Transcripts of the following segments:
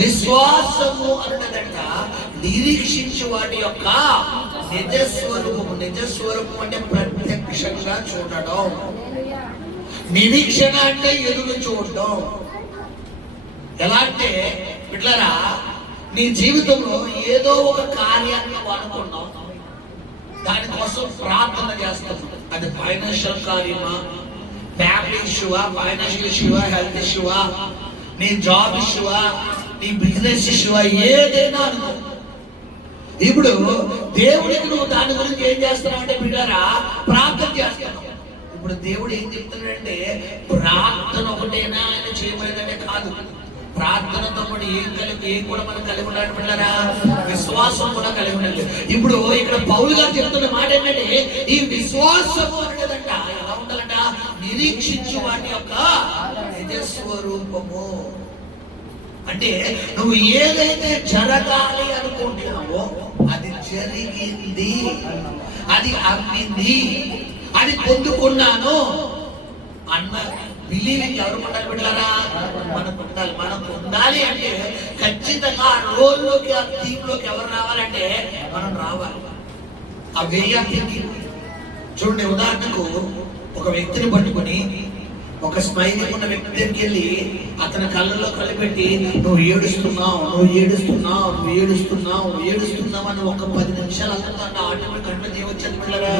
విశ్వాసము అన్నదంట నిరీక్షించు వాటి యొక్క నిజస్వరూపము. నిజస్వరూపం అంటే ప్రత్యక్షంగా చూడడం. నిరీక్షణ అంటే ఎదురు చూడడం. ఎలా అంటే ఇట్లారా నీ జీవితంలో ఏదో ఒక కార్యాన్ని అనుకున్నావు, దానికోసం ప్రార్థన చేస్తాం. అది ఫైనాన్షియల్ కార్యమా, ఫ్యామిలీ ఇష్యూవా, ఫైనాన్షియల్ ఇష్యూవా, హెల్త్ ఇష్యూవా, నీ జాబ్ ఇష్యూవా, నీ బిజినెస్ ఇష్యూవా, ఏదైనా అనుకో. ఇప్పుడు దేవుడికి నువ్వు దాని గురించి ఏం చేస్తున్నావు అంటే బిడ్డారా ప్రార్థన చేస్తున్నావు. ఇప్పుడు దేవుడు ఏం చెప్తున్నాడంటే ప్రార్థన ఒకటేనా ఆయన చేయమేదంటే కాదు. ప్రార్థనతో కూడా ఏం కూడా మనం కలిగి ఉండాలి బిడ్డారా, విశ్వాసం కూడా కలిగి ఉండాలి. ఇప్పుడు ఇక్కడ పౌలు గారు చెప్తున్న మాట ఏంటంటే ఈ విశ్వాసము అనేదంట ఎలా ఉండాలంట, నిరీక్షించు వాటి యొక్క నిజస్వరూపము. అంటే నువ్వు ఏదైతే జరగాలి అనుకుంటున్నావో అది జరిగింది, అది అందింది, అది పొందుకున్నాను అన్న బిలీవింగ్ ఎవరు ఉండాలి బిడ్డారా, మనకు ఉండాలి. మనకు ఉండాలి అంటే ఖచ్చితంగా ఆ రోల్లోకి, ఆ థీమ్లోకి ఎవరు రావాలంటే మనం రావాలి. ఆ వే ఆఫ్ థింకింగ్ చూడండి. ఉదాహరణకు ఒక వ్యక్తిని పట్టుకుని ఒక స్మైలింగ్ ఉన్న వ్యక్తి దగ్గరికి వెళ్ళి అతని కళ్ళలో కలిపెట్టి నువ్వు ఏడుస్తున్నావు, నువ్వు ఏడుస్తున్నావు, నువ్వు ఏడుస్తున్నావు, నువ్వు ఏడుస్తున్నావు అని ఒక 10 నిమిషాలు అతను ఆటోమేటిక్ కళ్ళు దేవచ్చింది పిల్లరా.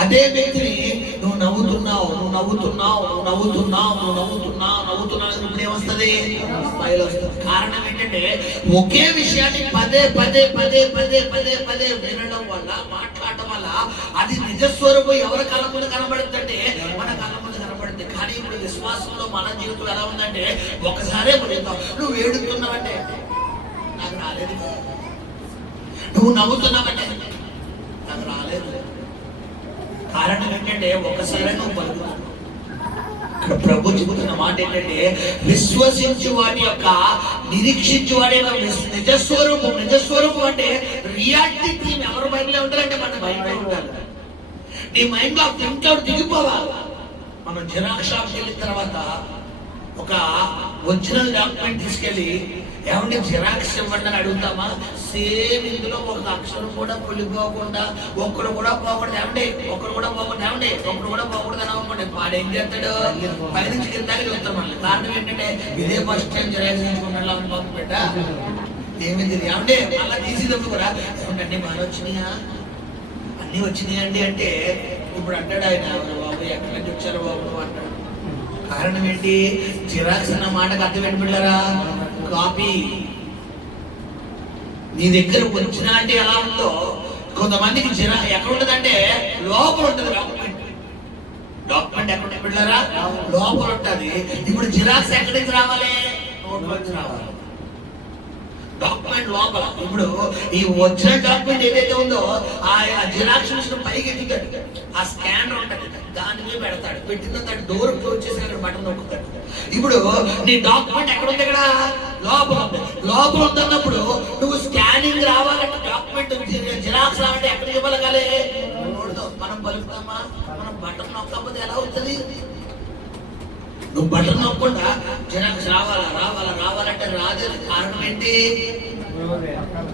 అదే వ్యక్తిని నువ్వు నవ్వుతున్నావు, నువ్వు నవ్వుతున్నావు, నువ్వు నవ్వుతున్నావు, నువ్వు నవ్వుతున్నావు, నవ్వుతున్నావు ఇప్పుడు ఏమొస్తుంది, స్మైల్ వస్తుంది. కారణం ఏంటంటే ఒకే విషయాన్ని పదే పదే పదే పదే పదే పదే వినడం వల్ల, మాట్లాడటం వల్ల అది నిజస్వరూపం ఎవరి కళ్ళ ముందు కనబడుతుందంటే మన కళ్ళ ముందు కనబడుతుంది. కానీ ఇప్పుడు విశ్వాసంలో మన జీవితం ఎలా ఉందంటే ఒకసారే పొందుతావు. నువ్వు ఏడుతున్నావంటే నాకు రాలేదు, నువ్వు నవ్వుతున్నావంటే నాకు రాలేదు. కారణం ఏంటంటే ఒకసారి నువ్వు పలుకుతున్నావు. ఇక్కడ ప్రభు చెబుతున్న మాట ఏంటంటే విశ్వసించు వాటి యొక్క నిరీక్షించు వాడి యొక్క నిజస్వరూపం. నిజస్వరూపం అంటే రియాలిటీ థీమ్ ఎవరి మైండ్ లో ఉండాలంటే మన మైండ్ లో ఉండాలి. నీ మైండ్ లో ప్రింట్అవుట్ దిగిపోవాలి. మనం జిరాక్స్ షాప్కి వెళ్ళిన తర్వాత ఒక ఒరిజినల్ డాక్యుమెంట్ తీసుకెళ్ళి ఏమంటే జిరాక్స్ ఇవ్వండి అని అడుగుతామా? సేమ్ ఇందులో ఒక అక్షరం కూడా పొలిపోకుండా, ఒక్కడు కూడా పోకూడదు ఏమండి, ఒక్కడు కూడా పోకూడదు ఏమండి, ఒక్కడు కూడా పోకూడదు అని అవ్వకండి. వాడు ఏం చేస్తాడు, పైనుంచి కిందాకి చూస్తాం. మళ్ళీ కారణం ఏంటంటే ఇదే ఫస్ట్ టైం జిరాక్స్ తీసుకుని పంపు పెట్ట ఏమింది ఏమంటే మళ్ళీ తీసేటప్పుడు కూడా ఏమంటే అన్ని బాగా వచ్చినాయా, అన్ని వచ్చినాయి అండి అంటే ఇప్పుడు అంటాడు ఆయన, బాబు ఎక్కడి నుంచి వచ్చారు బాబు అంటాడు. కారణం ఏంటి, జిరాక్స్ అన్న మాటకు అర్థం ఏంటి బిడ్డారా, కాపీ. నీ దగ్గర వచ్చినా అంటే ఎలా ఉందో కొంతమందికి ఎక్కడ ఉంటదంటే లోపల ఉంటది. డాక్యుమెంట్ ఎక్కడ ఉంటుంది బిడ్డారా, లోపల ఉంటది. ఇప్పుడు జిరాక్స్ ఎక్కడి నుంచి రావాలి, నోట్లో నుంచి రావాలి. డాక్యుమెంట్ లోపల. ఇప్పుడు ఈ వచ్చిన డాక్యుమెంట్ ఏదైతే ఉందో ఆ జిరాక్స్ మిషన్ పైకి ఎత్తుతాడు, ఆ స్కానర్ ఉంటుంది దాని మీద పెడతాడు. పెట్టిన దాన్ని డోర్ క్లోజ్ చేసి అక్కడ బటన్ నొక్కుతాడు. ఇప్పుడు నీ డాక్యుమెంట్ ఎక్కడ ఉంది, ఇక్కడ లోపల ఉంది. లోపల ఉంటున్నప్పుడు నువ్వు స్కానింగ్ రావాలంటే, డాక్యుమెంట్ జిరాక్స్ రావాలంటే ఎక్కడికి ఇవ్వగలగాలి, మనం పలుకుతామా? మనం బటన్ నొక్కకపోతే ఎలా అవుతుంది? నువ్వు బటన్ నొక్కకుండా జిరాక్స్ రావాలా రావాలా రావాలంటే రాలేదు. కారణం ఏంటి,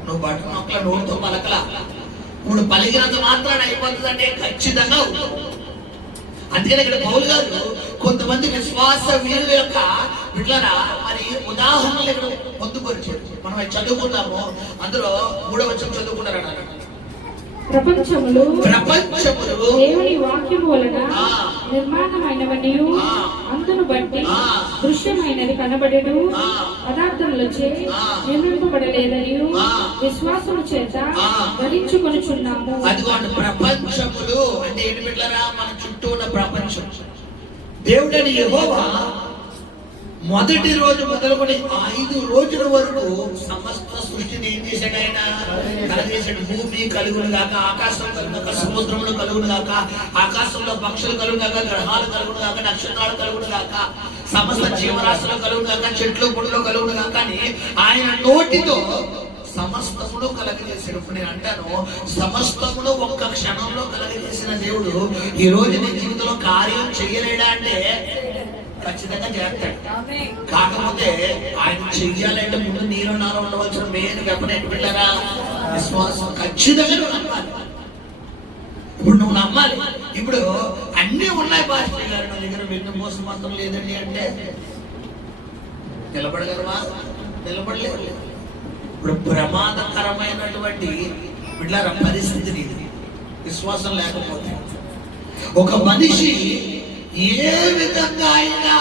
నువ్వు బటన్ నొక్కల, నోటితో పలకలా. ఇప్పుడు పలికినంత మాత్రాన్ని అయిపోతుంది అంటే ఖచ్చితంగా అవుతుంది. అందుకని ఇక్కడ పౌలు గారు కొంతమంది విశ్వాస వీరుల యొక్క బిడ్డల మరి ఉదాహరణలు ఇక్కడ పొందుపరిచారు. మనం చదువుకున్నాము, అందులో 3వ వచనం చదువుకున్నారన్నారు. ప్రపంచములు దేవుని వాక్యము వలన నిర్మాణమైనవనియు అందును బట్టి దృశ్యమైనది కనబడేడు పదార్థములచే నిర్మింపబడలేదనియు విశ్వాసము చేత ధరించుకొనుచున్నాము. అదిగోండి, ప్రపంచములు అంటే ఏంటి బిడ్డలారా, మన చుట్టూ ఉన్న ప్రపంచం. దేవుడని యెహోవా మొదటి రోజు మొదలుకొని 5 రోజుల వరకు సమస్త సృష్టిని ఏం చేశాడు, ఆయన కలగేశాడు. భూమి కలుగును గాక, ఆకాశం కలుగును గాక, సముద్రములు కలుగును గాక, ఆకాశంలో పక్షులు కలుగును గాక, గ్రహాలు కలుగును గాక, నక్షత్రాలు కలుగును గాక, సమస్త జీవరాశులు కలుగును గాక, చెట్లు పుడులు కలుగును గాక అని ఆయన నోటితో సమస్తమును కలగజేసాడు. ఇప్పుడు నేను అంటాను, సమస్తమును ఒక్క క్షణంలో కలగజేసిన దేవుడు ఈ రోజు నీ జీవితంలో కార్యం చేయలేడా అంటే ఖచ్చితంగా చేస్తాడు. కాకపోతే ఆయన చెయ్యాలంటే ముందు నీలో నాలో ఉండవలసిన మెయిన్ వెపన్ ఏంటి బిడ్డలారా? విశ్వాసం. ఖచ్చితంగా నువ్వు నమ్మాలి. ఇప్పుడు నువ్వు నమ్మాలి. ఇప్పుడు అన్నీ ఉన్నాయి పాస్టర్ గారు, నా దగ్గర వెన్ను మోసం మాత్రం లేదండి అంటే నిలబడగలవా? నిలబడలేదు. ఇప్పుడు ప్రమాదకరమైనటువంటి బిడ్డలారా పరిస్థితి నీది విశ్వాసం లేకపోతే. ఒక మనిషి ఏ విధంగా అయినా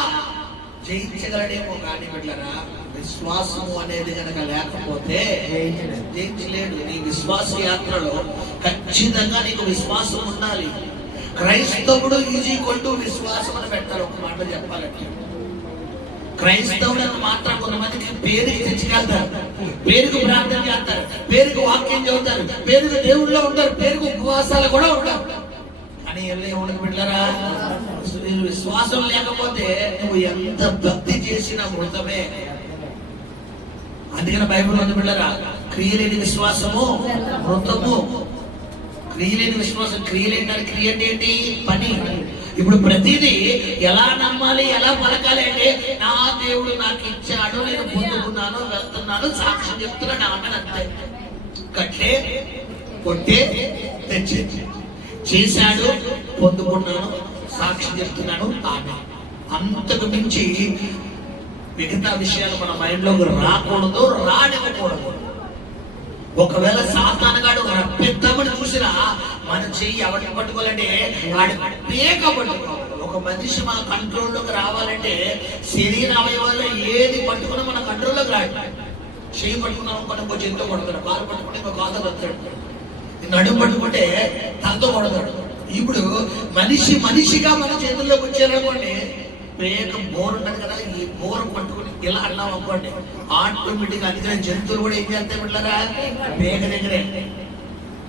జయించగలడేమో కానీ బిడ్డలారా విశ్వాసం అనేది కనుక లేకపోతే జయించలేడు. నీ విశ్వాస యాత్రలో ఖచ్చితంగా నీకు విశ్వాసం ఉండాలి. క్రైస్తవుడు ఈజీకొంటూ విశ్వాసం అని పెట్టాలి. ఒక మాట చెప్పాలంటే క్రైస్తవులకు మాత్రం కొంతమందికి పేరుకి తెచ్చుకెళ్తారు, పేరుకు ప్రార్థన చేస్తారు, పేరుకు వాక్యం చదువుతారు, పేరుకు దేవుళ్ళో ఉంటారు, పేరుకు ఉపవాసాలు కూడా ఉంటారు. కానీ ఏముండదు బిడ్డలారా, విశ్వాసం లేకపోతే నువ్వు ఎంత భక్తి చేసినా మృతమే. అందుకని బైబిల్ ఉంది బిడ్డలారా, క్రియలేని విశ్వాసము మృతము. క్రియలేని విశ్వాసం, క్రియలేని క్రియ ఏంటి? పని. ఇప్పుడు ప్రతిదీ ఎలా నమ్మాలి, ఎలా పలకాలి అంటే నా దేవుడు నాకు ఇచ్చాడు, నేను పొందుకున్నాను, వెళ్తున్నాను, సాక్ష్యం చెప్తున్నాను అన్నాను అంతే. కట్లే కొట్టే తెచ్చి చేశాడు, పొందుకున్నాను, సాక్ష్యం చెప్తున్నాను ఆమె. అంతకు మించి మిగతా విషయాలు మన మైండ్లోకి రాకూడదు, రానివ్వకూడదు. ఒకవేళ సాతానుగాడు రప్పిద్దామని చూసినా మన చెయ్యి ఎవరిని పట్టుకోవాలంటే వాడి పేక పట్టుకోవాలి. ఒక మనిషి మన కంట్రోల్లోకి రావాలంటే శరీర అవయవాల్లో ఏది పట్టుకున్నా మన కంట్రోల్లోకి రాడు. చెయ్యి పట్టుకున్నాం అనుకోండి ఇంకో చేతితో కొడతాడు, కాలు పట్టుకుంటే ఇంకో కాలు కొడతాడు, నడుము పట్టుకుంటే తనతో కొడతాడు. ఇప్పుడు మనిషిగా మన చేతుల్లోకి వచ్చారనుకోండి, పేక బోర్ ఉంటుంది కదా, ఈ బోర్ పట్టుకుని ఇలా అన్నాం అనుకోండి ఆటోమేటిక్. అందుకనే జంతువులు కూడా ఏం చేస్తాయి బిడ్డలారా? పేక దగ్గరే.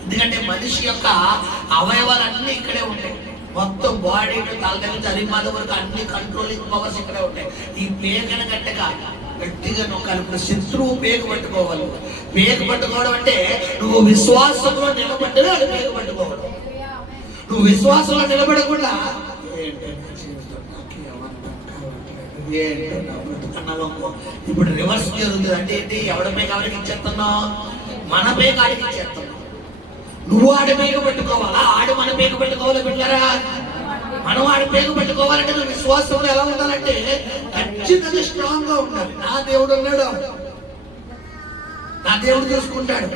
ఎందుకంటే మనిషి యొక్క అవయవాలన్నీ ఇక్కడే ఉంటాయి. మొత్తం బాడీ తల దగ్గర అరిమాద వరకు అన్ని కంట్రోలింగ్ పవర్స్ ఇక్కడే ఉంటాయి. ఈ పేకన గట్టిగా గట్టిగా నొక్కాలి. ఇప్పుడు శత్రువు పేక పట్టుకోవాలి. పేక పట్టుకోవడం అంటే నువ్వు విశ్వాసంలో నిలబడ్డమే అది పేక పట్టుకోవడం. నువ్వు విశ్వాసంలో నిలబడకుండా ఇప్పుడు రివర్స్ జరుగుతుంది. అంటే ఏంటి? ఎవడ పేక ఎవరికి ఇచ్చేస్తున్నావు? మన పేక ఆడికి ఇచ్చేస్తున్నావు. నువ్వు ఆడి పేక పట్టుకోవాలా, ఆడి మన పేక పట్టుకోవాలా బిడ్డలారా? మనం ఆడి పేక పట్టుకోవాలంటే నువ్వు విశ్వాసంలో ఎలా ఉండాలంటే ఖచ్చితంగా స్ట్రాంగ్ గా ఉండాలి. నా దేవుడు ఉన్నాడు, నా దేవుడు చూసుకుంటాడు.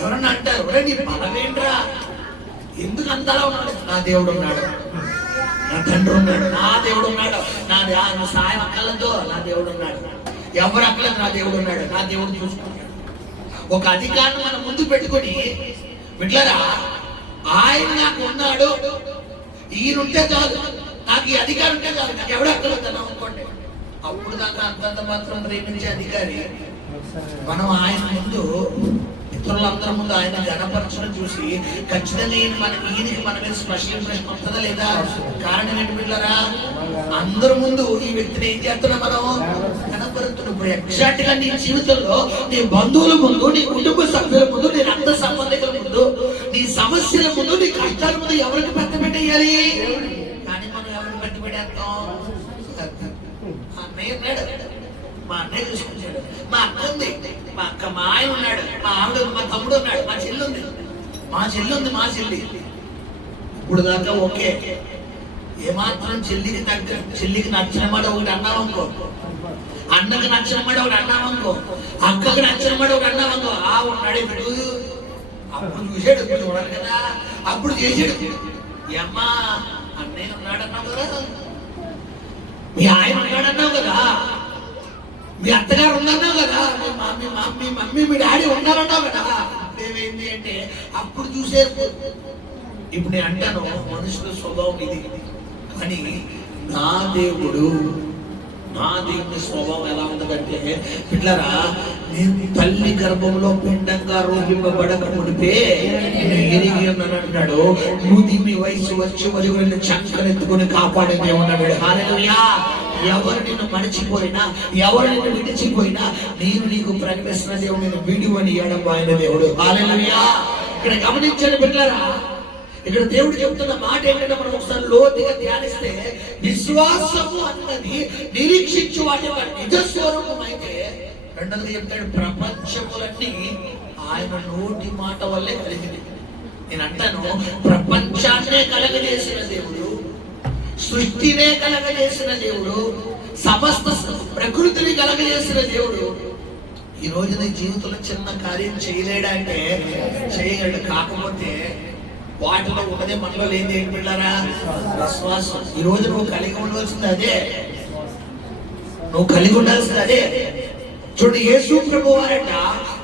ఎవరన్నా అంటారు ఒరే నీ బలమేంట్రా, ఎందుకు అంతలా ఉన్నాడు? నా దేవుడు ఉన్నాడు, నా తండ్రి ఉన్నాడు, నా దేవుడు ఉన్నాడు. నా సాయం అక్కలతో నా దేవుడు ఉన్నాడు, ఎవరు అక్కలేదు నా దేవుడు ఉన్నాడు, నా దేవుడు చూసుకుంటాడు. ఒక అధికారం మనం ముందు పెట్టుకొని బిడ్డలారా ఆయన నాకు ఉన్నాడు, ఈయనుంటే చాలు, నాకు ఈ అధికారం ఉంటే చాలు, నాకు ఎవడు అక్కలేదు అనుకోండి. అప్పుడు దాకా అంతంత మాత్రం ప్రేమించే అధికారి మనం ఆయన ముందు ఇతరులందరి ముందు ఆయన గణపరచడం చూసి ఖచ్చితంగా ఈయనకి మన మీద స్పెషల్ ప్రశ్న వస్తుందా లేదా? కారణం ఏంటి బిడ్డలారా? అందరి ముందు ఈ వ్యక్తిని ఏం చేస్తున్నాం మనం? గణపరుస్తున్నాం. ఇప్పుడు ఎగ్జాక్ట్ గా నీ జీవితంలో నీ బంధువుల ముందు, నీ కుటుంబ సభ్యుల ముందు, నీ రక్త సంబంధికుల ముందు, నీ సమస్యల ముందు, నీ కష్టాల ముందు ఎవరికి పెద్ద పెట్టేయాలి? కానీ మనం ఎవరికి పెద్ద పెట్టేస్తాం? అన్నయ్య ఉన్నాడు, మా అన్నయ్య చూసుకుంటాడు, మా అక్క ఉంది, మా అక్క, మా ఆయన ఉన్నాడు, మా ఆవిడ, మా తమ్ముడు ఉన్నాడు, మా చెల్లి ఉంది, మా చెల్లి. ఇప్పుడు దాకా ఓకే. ఏమాత్రం చెల్లికి నచ్చిన మాట ఒకటి అన్నామనుకో, అన్నకు నచ్చిన మాట ఒకటి అన్నామనుకో, అక్కకు నచ్చిన మాట ఒకటి అన్నామనుకో, ఉన్నాడు ఇప్పుడు. అప్పుడు చూసాడు, ఇప్పుడు చూడాలి కదా, అప్పుడు చేసాడు. అమ్మా అన్నయ్య ఉన్నాడు అన్నావు కదా, మీ ఆయన ఉన్నాడన్నావు కదా, మీ అత్తగారు ఉన్నారన్నావు కదా, మీ మమ్మీ మీ డాడీ ఉన్నారన్నావు కదా. ఏమైంది అంటే అప్పుడు చూసే. ఇప్పుడు నేను అంటాను మనుషుల స్వభావం ఇది, కానీ నా దేవుని స్వభావం ఎలా ఉందంటే పిల్లరా, నేను తల్లి గర్భంలో పిండంగా రూపింపబడక మునిపే నేను ఎరిగి ఉన్నాను అంటాడు. నువ్వు వయసు వచ్చి వరకు నిన్ను చంకనెత్తుకుని కాపాడేదే ఉన్నాడు. హల్లెలూయా. ఎవరు నిన్ను మరిచిపోయినా, ఎవరు నిన్ను విడిచిపోయినా, నేను నీకు ప్రకటిస్తున్న దేవుడు నేను విడివని ఎడబాయిన దేవుడు. హల్లెలూయా. ఇక్కడ గమనించండి బిడ్డలారా, ఇక్కడ దేవుడు చెప్తున్న మాట ఏంటంటే మనం ఒకసారి లోతుగా ధ్యానిస్తే, విశ్వాసము అన్నది నిరీక్షించు వాటి యొక్క నిజ స్వరూపం అయితే, రెండోది చెప్తాడు ప్రపంచములన్నీ ఆయన నోటి మాట వల్లే కలిగింది. నేను అంటాను, ప్రపంచాన్నే కలగజేసిన దేవుడు, సృష్టినే కలగజేసిన దేవుడు, సమస్త ప్రకృతిని కలగజేసిన దేవుడు ఈ రోజు నీ జీవితంలో చిన్న కార్యం చేయలేడా అంటే చేయగలడు. కాకపోతే వాటిలో ఉన్నదే మనలో లేని ఏంటి పిల్లరా? విశ్వాసం. ఈ రోజు నువ్వు కలిగి ఉండవలసింది అదే, నువ్వు కలిగి ఉండాల్సింది అదే. చూడు, యేసు ప్రభు వారట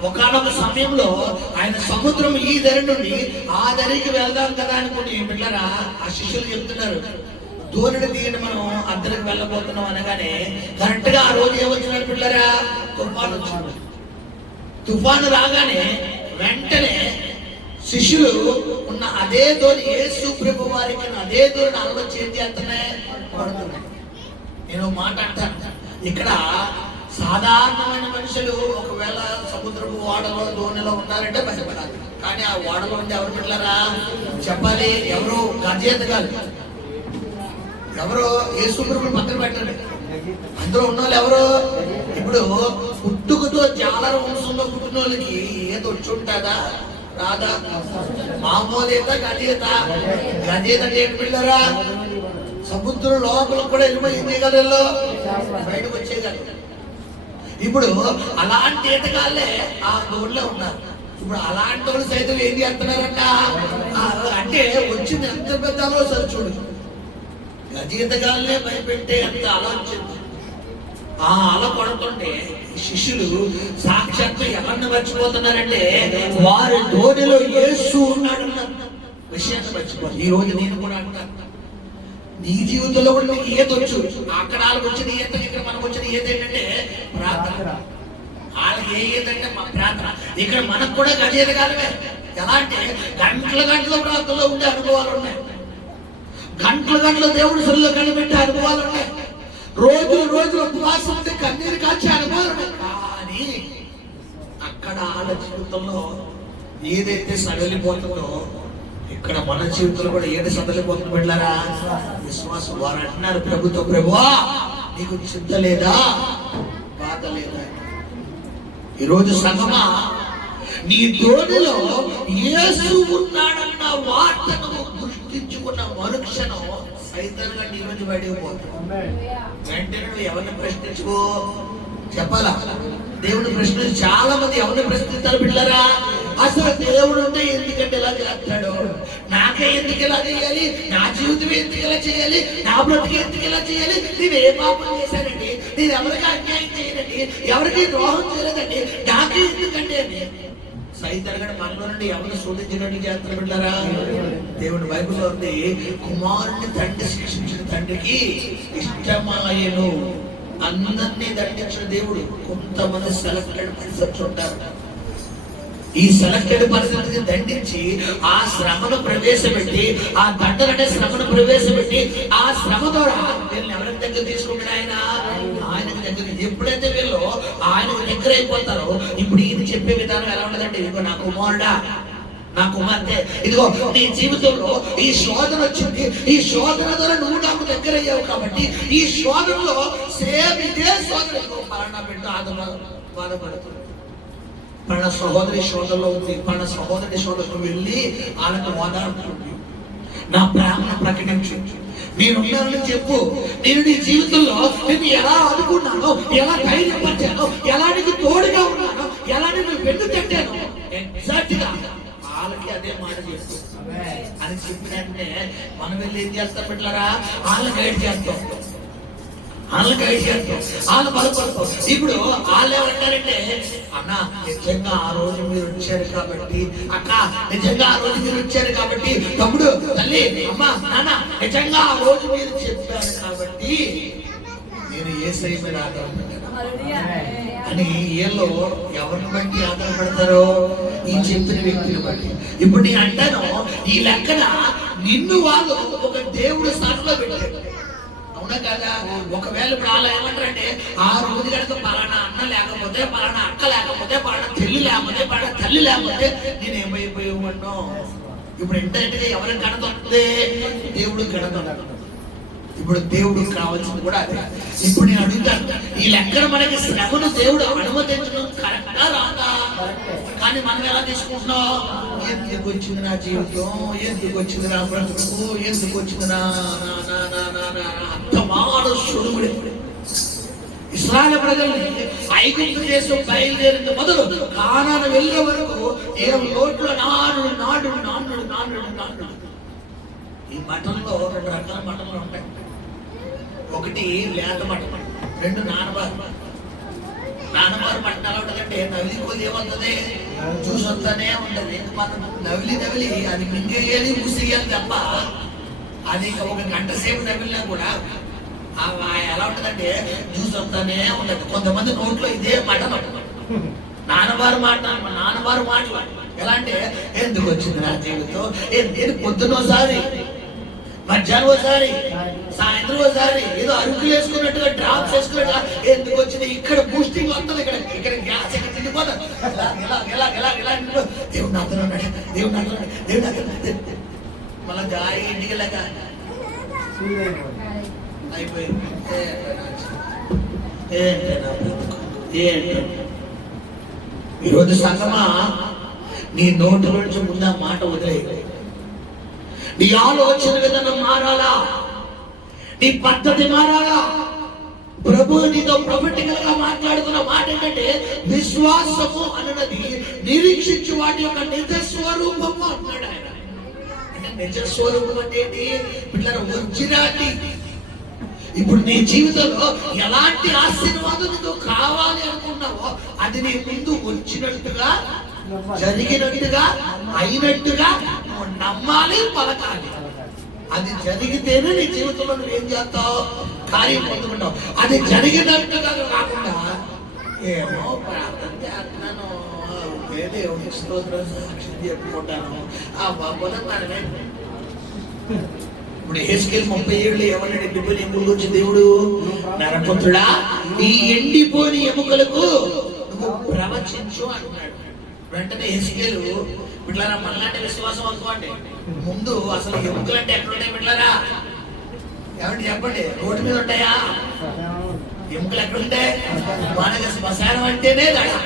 ఒకానొక సమయంలో ఆయన సముద్రం ఈ దరి నుండి ఆ దరికి వెళ్దాం కదా అనుకుని పిల్లరా ఆ శిష్యులు చెప్తున్నారు, దూరని తీయండి, మనం అద్దరికి వెళ్ళబోతున్నాం అనగానే కరెక్ట్ గా ఆ రోజు ఏమొచ్చినాడు పిల్లరా? తుఫాను వచ్చింది. తుఫాను రాగానే వెంటనే శిష్యులు ఉన్న అదే దోని, యేసు ప్రభు వారికి అదే దోని అలవ చేంజ్ చేస్తున్నాయి. నేను మాట అంటాను, ఇక్కడ సాధారణమైన మనుషులు ఒకవేళ సముద్రపు ఓడలో దోణిలో ఉన్నారంటే భయపడాలి. కానీ ఆ ఓడలో ఉంటే ఎవరు పిల్లరా? చెప్పాలి, ఎవరు గజేతగాలు, ఎవరు యేసు ప్రభు పక్కన పెట్టండి. అందులో ఉన్న వాళ్ళు ఎవరు? ఇప్పుడు పుట్టుకతో జాలర వంశంలో పుట్టిన వాళ్ళకి ఏదో వచ్చి ఉంటుందా? రాదా? మామూలేత గజేత. గజేత అంటే ఏంటి పిల్లరా? సముద్రం లోపల కూడా వెళ్ళిపోయింది కదా, బయటకు వచ్చేదాన్ని. ఇప్పుడు అలాంటి ఈతగాళ్ళే ఆ దోడిలో ఉన్నారు. ఇప్పుడు అలాంటి వాళ్ళు సైతం ఏం చేస్తున్నారంట అంటే వచ్చింది ఎంత పెద్ద ఆలోచన. చూడు, గజీతగాళ్ళనే భయపెట్టే అంత ఆలోచింది. ఆ అల పడుతుంటే శిష్యులు సాక్షాత్తు ఎవరిని మర్చిపోతున్నారంటే వారి దోణిలో యేసు ఉన్నాడన్న విషయాన్ని మర్చిపోతారు. ఈ రోజు నేను కూడా అంటాను, నీ జీవితంలో కూడా నీకు ఈత వచ్చు. అక్కడ వాళ్ళకి వచ్చిన ఈత, ఇక్కడ మనకు వచ్చిన ఈత ఏంటంటే ప్రార్థన. వాళ్ళకి ఏ ఈత అంటే మన ప్రార్థన. ఇక్కడ మనకు కూడా గజేత కాలమే. ఎలా అంటే గంటల గంటల ప్రార్థనలో ఉండే అనుభవాలు ఉన్నాయి, గంటల గంటల దేవుడి సరిలో కనిపెట్టే అనుభవాలు ఉన్నాయి, రోజులు ఉపవాసం ఉంటే కన్నీరు కాల్చే అనుభవాలు ఉన్నాయి. కానీ అక్కడ వాళ్ళ జీవితంలో ఏదైతే సడలిపోతుందో ఇక్కడ మన జీవితంలో కూడా ఏది సడలిపోతుంది వెళ్ళారా? విశ్వాసం. వారు అంటున్నారు ప్రభుతో, ప్రభువా నీకు చింత లేదా, బాధ లేదా? ఈరోజు సంగమా, నీ దోణిలో యేసు ఉన్నాడన్న వార్తను గుర్తించుకున్న మరుక్షణం సైతాన్గా నీ రోజు బయటకు పోతుంది. వెంటనే నువ్వు ఎవరిని ప్రశ్నించుకో చెప్పాలా? దేవుని ప్రశ్నించి చాలా మంది ఎవరిని ప్రశ్నిస్తారు పిల్లరా? అసలు దేవుడు ఉంటే ఎందుకంటే ఇలా చేస్తాడు, నాకే ఎందుకు ఇలా చేయాలి, నా జీవితం ఎందుకు ఇలా చేయాలి, నా బ్రతికి ఎందుకు ఇలా చేయాలి, నేను ఏ పాపం చేశానండి, నేను ఎవరికి అన్యాయం చేయనండి, ఎవరికి ద్రోహం చేయలేదండి, నాకే ఎందుకంటే అని సైతాన్గా మనలో నుండి ఎవరిని శోధించినట్టు చేస్తారు బిడ్డారా? దేవుని బైబిల్లో ఉంది, కుమారుని తండ్రి శిక్షించిన తండ్రికి ఇష్టమాయను. అందరినీ దండించిన దేవుడు కొంతమంది సెలెక్టెడ్ పర్సన్స్ ఉంటారు. ఈ సెలెక్టెడ్ పరిస్థితిని దండించి ఆ శ్రమను ప్రవేశపెట్టి, ఆ దండలనే శ్రమను ప్రవేశపెట్టి ఆ శ్రమ ద్వారా వీళ్ళని ఎవరికి దగ్గర తీసుకుంటాడు? ఆయనకు దగ్గర. ఎప్పుడైతే వీళ్ళు ఆయనకు దగ్గర అయిపోతారో ఇప్పుడు ఈయన చెప్పే విధానం ఎలా ఉండదంటే, ఇదిగో నా కుమారుడా, నా కుమార్తె, ఇదిగో నీ జీవితంలో ఈ శోధన వచ్చింది, ఈ శోధన ద్వారా నువ్వు నాకు దగ్గర అయ్యావు కాబట్టి ఈ శోధనలో సేమ్ ఇదే శోధన పలానా బిడ్డ బాధపడుతుంది, పలానా సహోదరి శోధనలో ఉంది, పలానా సహోదరి శోధనకు వెళ్ళి వాళ్ళకు ఓదార్పుతుంది, నా ప్రేమను ప్రకటించు, నేనున్నానని చెప్పు, నేను నీ జీవితంలో నేను ఎలా ఆదుకున్నానో, ఎలా ధైర్యపరిచానో, ఎలా నీకు తోడుగా ఉన్నానో, ఎలా నేను వెన్ను తట్టాను, ఎగ్జాక్ట్ గా వాళ్ళకి అదే మాట చేస్తాం అని చెప్పినట్టే మనం వెళ్ళి ఏం చేస్తాం బిడ్డలారా? వాళ్ళని గైడ్ చేస్తాం, వాళ్ళని గైడ్ చేస్తాం, వాళ్ళు బలపడతాం. ఇప్పుడు వాళ్ళు ఏమంటారంటే, అన్న నిజంగా ఆ రోజు మీరు వచ్చారు కాబట్టి, అక్క నిజంగా ఆ రోజు మీరు వచ్చారు కాబట్టి, తమ్ముడు తల్లి అమ్మ నాన్న నిజంగా ఆ రోజు మీరు చెప్పారు కాబట్టి నేను యేసయ్య మీద ఆధారపడ్డాను అని. ఏలో ఎవరిని బట్టి ఆధారపడతారో? ఈ చెప్పిన వ్యక్తిని బట్టి. ఇప్పుడు నేను అంటాను, ఈ లెక్కన నిన్ను వాళ్ళు ఒక దేవుడు స్థానంలో పెట్టారు, అవునా కదా? ఒకవేళ ఇప్పుడు వాళ్ళు ఏమంటారంటే, ఆ రోజు కనుక పలానా అన్న లేకపోతే, పలానా అక్క లేకపోతే, పలానా చెల్లి లేకపోతే, పలానా తల్లి లేకపోతే నేను ఏమైపోయేవాడినో, ఇప్పుడు ఇంటర్నెట్ గా ఎవరికి కడతుంది? దేవుడు కడతాడు. ఇప్పుడు దేవుడు కావాల్సింది కూడా అదే. ఇప్పుడు నేను అడుగుతాను, ఈ లెక్కన మనకి శ్రమను దేవుడు అనుమతించడం కరెక్టా రాదా? కానీ మనం ఎలా తీసుకుంటున్నాం? ఎందుకు వచ్చింది నా జీవితం, ఎందుకు వచ్చింది నా బ్రతుకు, ఎందుకు వచ్చింది నా అర్థమానుషుడు. ఇశ్రాయేలు ప్రజల్ని ఐగుప్తు దేశం బయలుదేరిన మొదలు కానాను వెళ్ళే వరకు లోట్లో నాడు నాడు నాడు నాడు నాడు. ఈ మఠంలో 2 రకాల మఠంలో ఉంటాయి. ఒకటి లేత మఠం, 2 నానబారు. నానబారు మఠం ఎలా ఉంటుందంటే నవిలి కొద్ది ఏమవుతుంది, జ్యూస్ వస్తానే ఉంటుంది. మనం నవిలి అది మింగేయాలి ముసియాలి తప్ప అది 1 గంట సేపు నవిలినా కూడా ఎలా ఉంటుందంటే జ్యూస్ వస్తానే ఉండదు. కొంతమంది నోట్లో ఇదే మఠం నానబారు మాటలు ఎలా అంటే ఎందుకు వచ్చింది నా జీవితం, నేను పొద్దునోసారి, మధ్యాహ్నం ఒకసారి, సాయంత్రం ఒకసారి ఏదో అరుకులు వేసుకున్నట్టుగా డ్రాప్స్ వేసుకున్నట్టుగా ఎందుకు వచ్చింది. ఇక్కడ బూస్టింగ్ వస్తుంది, ఇక్కడ గ్యాస్ ఇక్కడ తిండిపోతుంది. దేవుడు నాతో ఉన్నాడు, దేవుడు నాతో ఉన్నాడు, దేవుడు నాతో. మళ్ళా గారి ఇంటికి వెళ్ళాక అయిపోయింది. ఈరోజు సంగమా, నీ నోటి నుంచి ముందు మాట వదిలే. నీ ఆలోచన విధానం మారాలా, నీ పద్ధతి మారాలా. ప్రభు నీతో ప్రొఫెటికల్ గా మాట్లాడుతున్న మాట ఏంటంటే విశ్వాసము అన్నది నిరీక్షించు వాటి యొక్క నిజ స్వరూపము అన్నాడు ఆయన. అంటే నిజ స్వరూపం అంటే ఏంటి? పిల్లలు ఒరిజినాలిటీ. ఇప్పుడు నీ జీవితంలో ఎలాంటి ఆశీర్వాదం నీకు కావాలి అనుకున్నావో అది నీ ముందు వచ్చినట్టుగా, జరిగినట్టుగా, అయినట్టుగా నమ్మాలి, పలకాలి. అది జరిగితేనే నీ జీవితంలో నువ్వు ఏం చేస్తావు, కార్యం పొందుకుంటావు. అది జరిగినట్టుగా కాకుండా ఏమో ప్రార్థన చేస్తున్నాను, దేవుడికి స్తోత్రం సాక్షి చెప్పుకుంటాను, ఆ బాబోలో మనమే. ఇప్పుడు హెస్కేల్ 37 ఏమన్నాడు? ఎండిపోయిన ఎముకల గురించి దేవుడు, నరపుత్రుడా ఈ ఎండిపోని ఎముకలకు నువ్వు ప్రవచించు అంటున్నాడు. వెంటనే హెస్కేలు, బిడ్డలారా మనలాంటి విశ్వాసం అనుకోండి, ముందు అసలు ఎముకలు అంటే ఎక్కడ ఉంటాయి బిడ్డలారా? ఏమంటే చెప్పండి, రోడ్డు మీద ఉంటాయా? ఎముకలు ఎక్కడ ఉంటాయి? మనకి శ్మశానం అంటేనే కదా.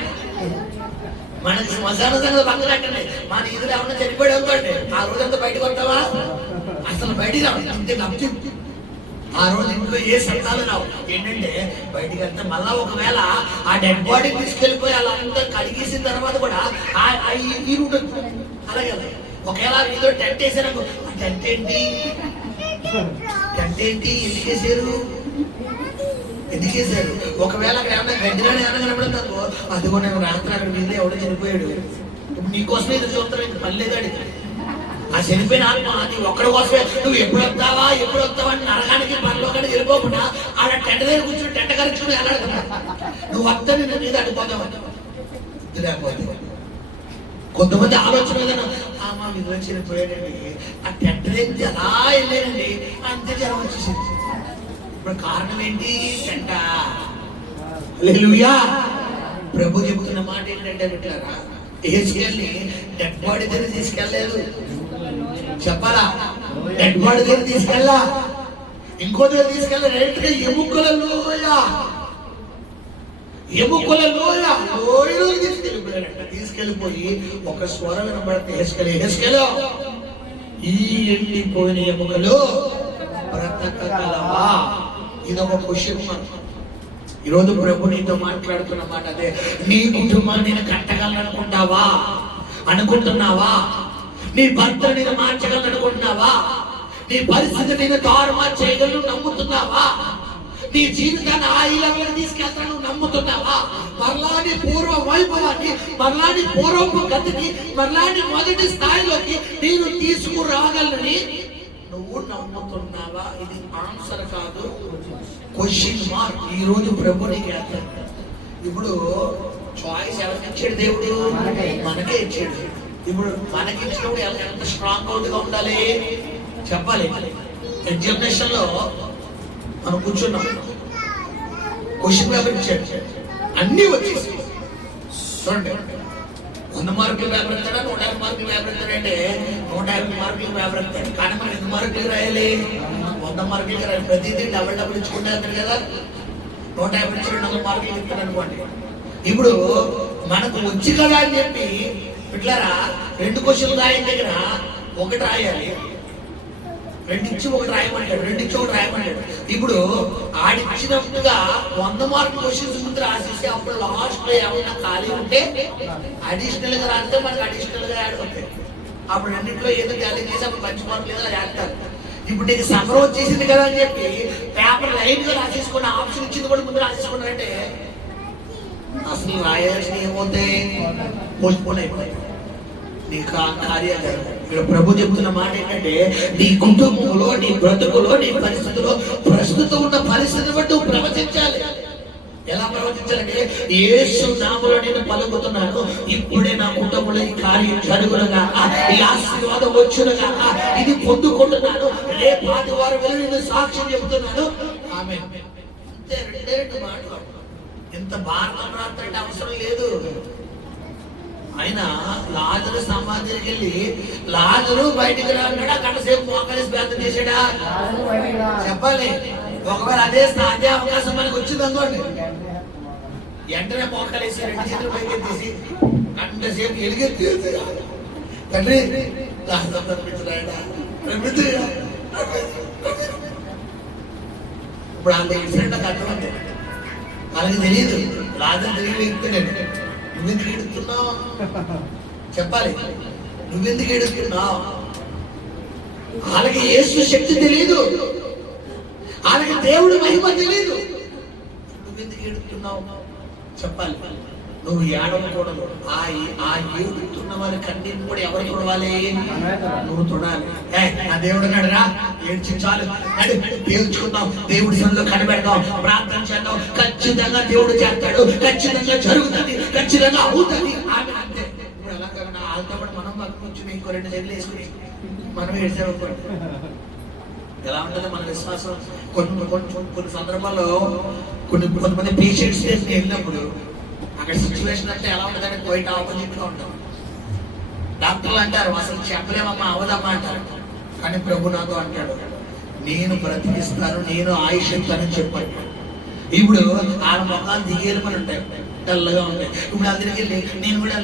మనకి శ్మశానం సంగతి పక్కన కట్టండి. మన ఇదిలో ఏమన్నా చనిపోయాడు అనుకోండి, ఆ రోజంతా బయటకు వస్తావా? అసలు బయటికి రావు. ఆ రోజు ఇంట్లో ఏ శబ్దాలు రావు. ఏంటంటే బయటికి వెళ్తే మళ్ళా ఒకవేళ ఆ డెడ్ బాడీ తీసుకెళ్లిపోయి వాళ్ళంతా కడిగేసిన తర్వాత కూడా ఈ రూట్ అలాగే ఒకవేళ ఏదో టెంట్ వేసారు, టెంట్ ఏంటి ఎందుకు వేసారు? ఒకవేళ అక్కడ ఏమన్నా గడ్డిగానే ఏమన్నా కనపడదు అనుకో, అదిగో నేను రాత్రి అక్కడ మీద ఎవడో చనిపోయాడు, ఇప్పుడు నీకోసమే ఇది చూస్తాను పల్లెగాడి. ఆ చనిపోయిన ఆత్మ అది ఒక్కడి కోసమే. నువ్వు ఎప్పుడు వస్తావా అని నరకానికి పనిలోకానికి వెళ్ళిపోకుండా ఆడ టెంట దగ్గర కూర్చొని టెంట కరెక్షన్ వెళ్ళాడుతున్నా. నువ్వు వస్తా నేను మీద అడిపోతావు. లేకపోతే కొంతమంది ఆలోచన ఏదైనా మా మీద చనిపోయాడండి, ఆ టెంట దగ్గర ఎలా వెళ్ళానండి, అంతే జనం వచ్చేసింది. ఇప్పుడు కారణం ఏంటి? టెంట. హల్లెలూయా. ప్రభు చెబుతున్న మాట ఏంటంటే బిడ్డలారా, హెస్కేల్ని డెడ్ బాడీ దగ్గర తీసుకెళ్ళలేదు. చెప్పాలా? డెడ్ బాడీ దగ్గర తీసుకెళ్ళా, ఇంకో దగ్గర తీసుకెళ్ళా. డైరెక్ట్ గా ఎముకల లోయలో తీసుకెళ్ళిపోయి ఒక స్వరం వినబడితే హెస్కేలు ఈ ఎండిపోయిన ఎముకలు బ్రతకగలవా? ఇదొక క్వశ్చన్ మార్క్. ఈరోజు ప్రభు నీతో మాట్లాడుతున్న మాట అదే. నీ కుటుంబాన్ని నేను కట్టగలనుకుంటావా? అనుకుంటున్నావా? నీ భర్త నేను మార్చగలనుకుంటున్నావా? నీ పరిస్థితి నేను తారుమారు చేయగలను నమ్ముతున్నావా? నీ జీవితాన్ని ఆ ఇలాగ తీసుకెళ్తాను నమ్ముతున్నావా? మరలాంటి పూర్వ వైభవాన్ని, మరలాంటి పూర్వపు గతిని, మరలాంటి మొదటి స్థాయిలోకి నేను తీసుకురాగలని నువ్వు నమ్ముతున్నావా? ఇది ఆన్సర్ కాదు, క్వశ్చన్ మార్క్. ఈ రోజు ప్రభు నీకు వేస్తాడు. ఇప్పుడు చాయిస్ ఎవరికి ఇచ్చాడు? దేవుడు మనకే ఇచ్చాడు. ఇప్పుడు మనకి ఇచ్చినప్పుడు ఎంత స్ట్రాంగ్ అవుట్ గా ఉండాలి చెప్పాలి. ఎగ్జామినేషన్ లో మనం కూర్చున్నాం, క్వశ్చన్ పేపర్ ఇచ్చాడు, అన్ని వచ్చేసి చూడండి. 100 మార్కులు పేపర్ ఇస్తాడా, 150 మార్కులు పేపర్ ఇస్తాడంటే 150 మార్కులు పేపర్ ఇస్తాడు. కానీ మనం ఎన్ని మార్కులు రాయాలి? 100 మార్కులు రాయాలి. ప్రతిదీ డబుల్ ఇచ్చుకుంటే అంటారు కదా. 150 నుంచి 200 మార్కులు ఇస్తాడు అనుకోండి. ఇప్పుడు మనకు వచ్చి కదా అని చెప్పి ఇట్లారా 2 క్వశ్చన్లు రాయని దగ్గర 1 రాయాలి, 2 ఇచ్చి 1 రాయమంటాడు, 2 ఇచ్చి 1 రాయమంటాడు. ఇప్పుడు ఆడిచ్చినట్టుగా 100 మార్కులు క్వశ్చన్స్ ముందు రాసేసి అప్పుడు లాస్ట్ లో ఏమైనా ఖాళీ ఉంటే అడిషనల్ గా రాస్తే మనకు అడిషనల్ గా యాడ్ అవుతాయి. అప్పుడు అన్నింటిలో ఏదో ఖాళీ చేసి అప్పుడు మంచి మార్కులు ఏదో వేస్తారు. ఇప్పుడు నీకు సమ్మర్ వచ్చేసింది కదా అని చెప్పి పేపర్ లైన్ గా రాసేసుకున్న ఆప్షన్ ఇచ్చింది కూడా ముందు రాసేసుకున్నారంటే అసలు రాయాల్సిన ఏమవుతాయి? పోస్ట్పోన్ అయిపోతాయి. నీ కార్యాలు. ఇక్కడ ప్రభు చెప్తున్న మాట ఏంటంటే నీ కుటుంబంలో, నీ బ్రతుకులో, నీ పరిస్థితిలో ప్రస్తుతం ఉన్న పరిస్థితిని బట్టి నువ్వు ప్రవచించాలి. ఎలా ప్రవచించాలంటే యేసు నామములో నేను పలుకుతున్నాను, ఇప్పుడే నా కుటుంబంలో ఈ కార్యం జరుగునుగాక, ఈ ఆశీర్వాదం వచ్చునుగాక, ఇది పొందుకుంటున్నాను, రేపు ఆదివారం వెళ్ళి నేను సాక్ష్యం చెబుతున్నాను. ఆమేన్. అంతే, 2 మాటలు. ఇంత భారత ప్రాంతం అంటే అవసరం లేదు. ఆయన లాజరు సమాధికి వెళ్ళి లాజరు బయటికి రాన్నాడా, గంట సేపు మోకాలేసి ప్రార్థన చేశాడా? చెప్పాలి. ఒకవేళ అదే అవకాశం మనకు వచ్చింది అనుకోండి, వెంటనే మోకాలేసి 2 చేతులు పైకి తీసి గంట సేపు ఎలిగెత్తి తండ్రి ఇప్పుడు అంత ఇన్సిడెంట్ నాకు అర్థమైంది. వాళ్ళకి తెలియదు, లాజరు తెలియదు ఎత్తాడు. నువ్వెందుకు ఏడుస్తున్నావు? చెప్పాలి. నువ్వెందుకు ఏడుస్తున్నావు? వాళ్ళకి యేసు శక్తి తెలియదు, వాళ్ళకి దేవుడు మహిమ తెలియదు. నువ్వెందుకు ఏడుస్తున్నావు? చెప్పాలి. నువ్వు ఏడవకూడదు. ఆ ఏడుతున్న వారి కన్నీరు కూడా ఎవరు తొడవాలి? నువ్వు తొడాలి. నా దేవుడు అన్నాడురా, ఏడ్చించాలి, తేల్చుకుందాం, దేవుడి సన్నిధిలో కనిపెడతాం, ప్రార్థన చేద్దాం, ఖచ్చితంగా దేవుడు చేస్తాడు, ఖచ్చితంగా జరుగుతుంది, ఖచ్చితంగా అవుతుంది. ఆమె అంతే. ఇప్పుడు ఎలాగ వాళ్ళతో కూడా మనం పక్కన వచ్చి ఇంకో 2 చేతులు వేసుకుని మనం ఏడ్చామనుకోండి ఎలా ఉంటుంది మన విశ్వాసం? కొన్ని సందర్భాల్లో కొంతమంది పేషెంట్స్ వెళ్ళినప్పుడు అక్కడ సిచ్యువేషన్ అంటే ఎలా ఉంటుందంటే క్వైట్ ఆపోజిట్ గా ఉంటుంది. డాక్టర్లు అంటారు అసలు చెప్పలేమమ్మా, అవదమ్మా అంటారు. కానీ ప్రభు నాతో అంటాడు, నేను బ్రతికిస్తాను, నేను ఆయుష్ ఇస్తానని చెప్పాడు. ఇప్పుడు ఆ మొఖాలు దిగేమని ఉంటాయి, తెల్లగా ఉంటాయి. ఇప్పుడు అందరికి వెళ్ళి నేను కూడా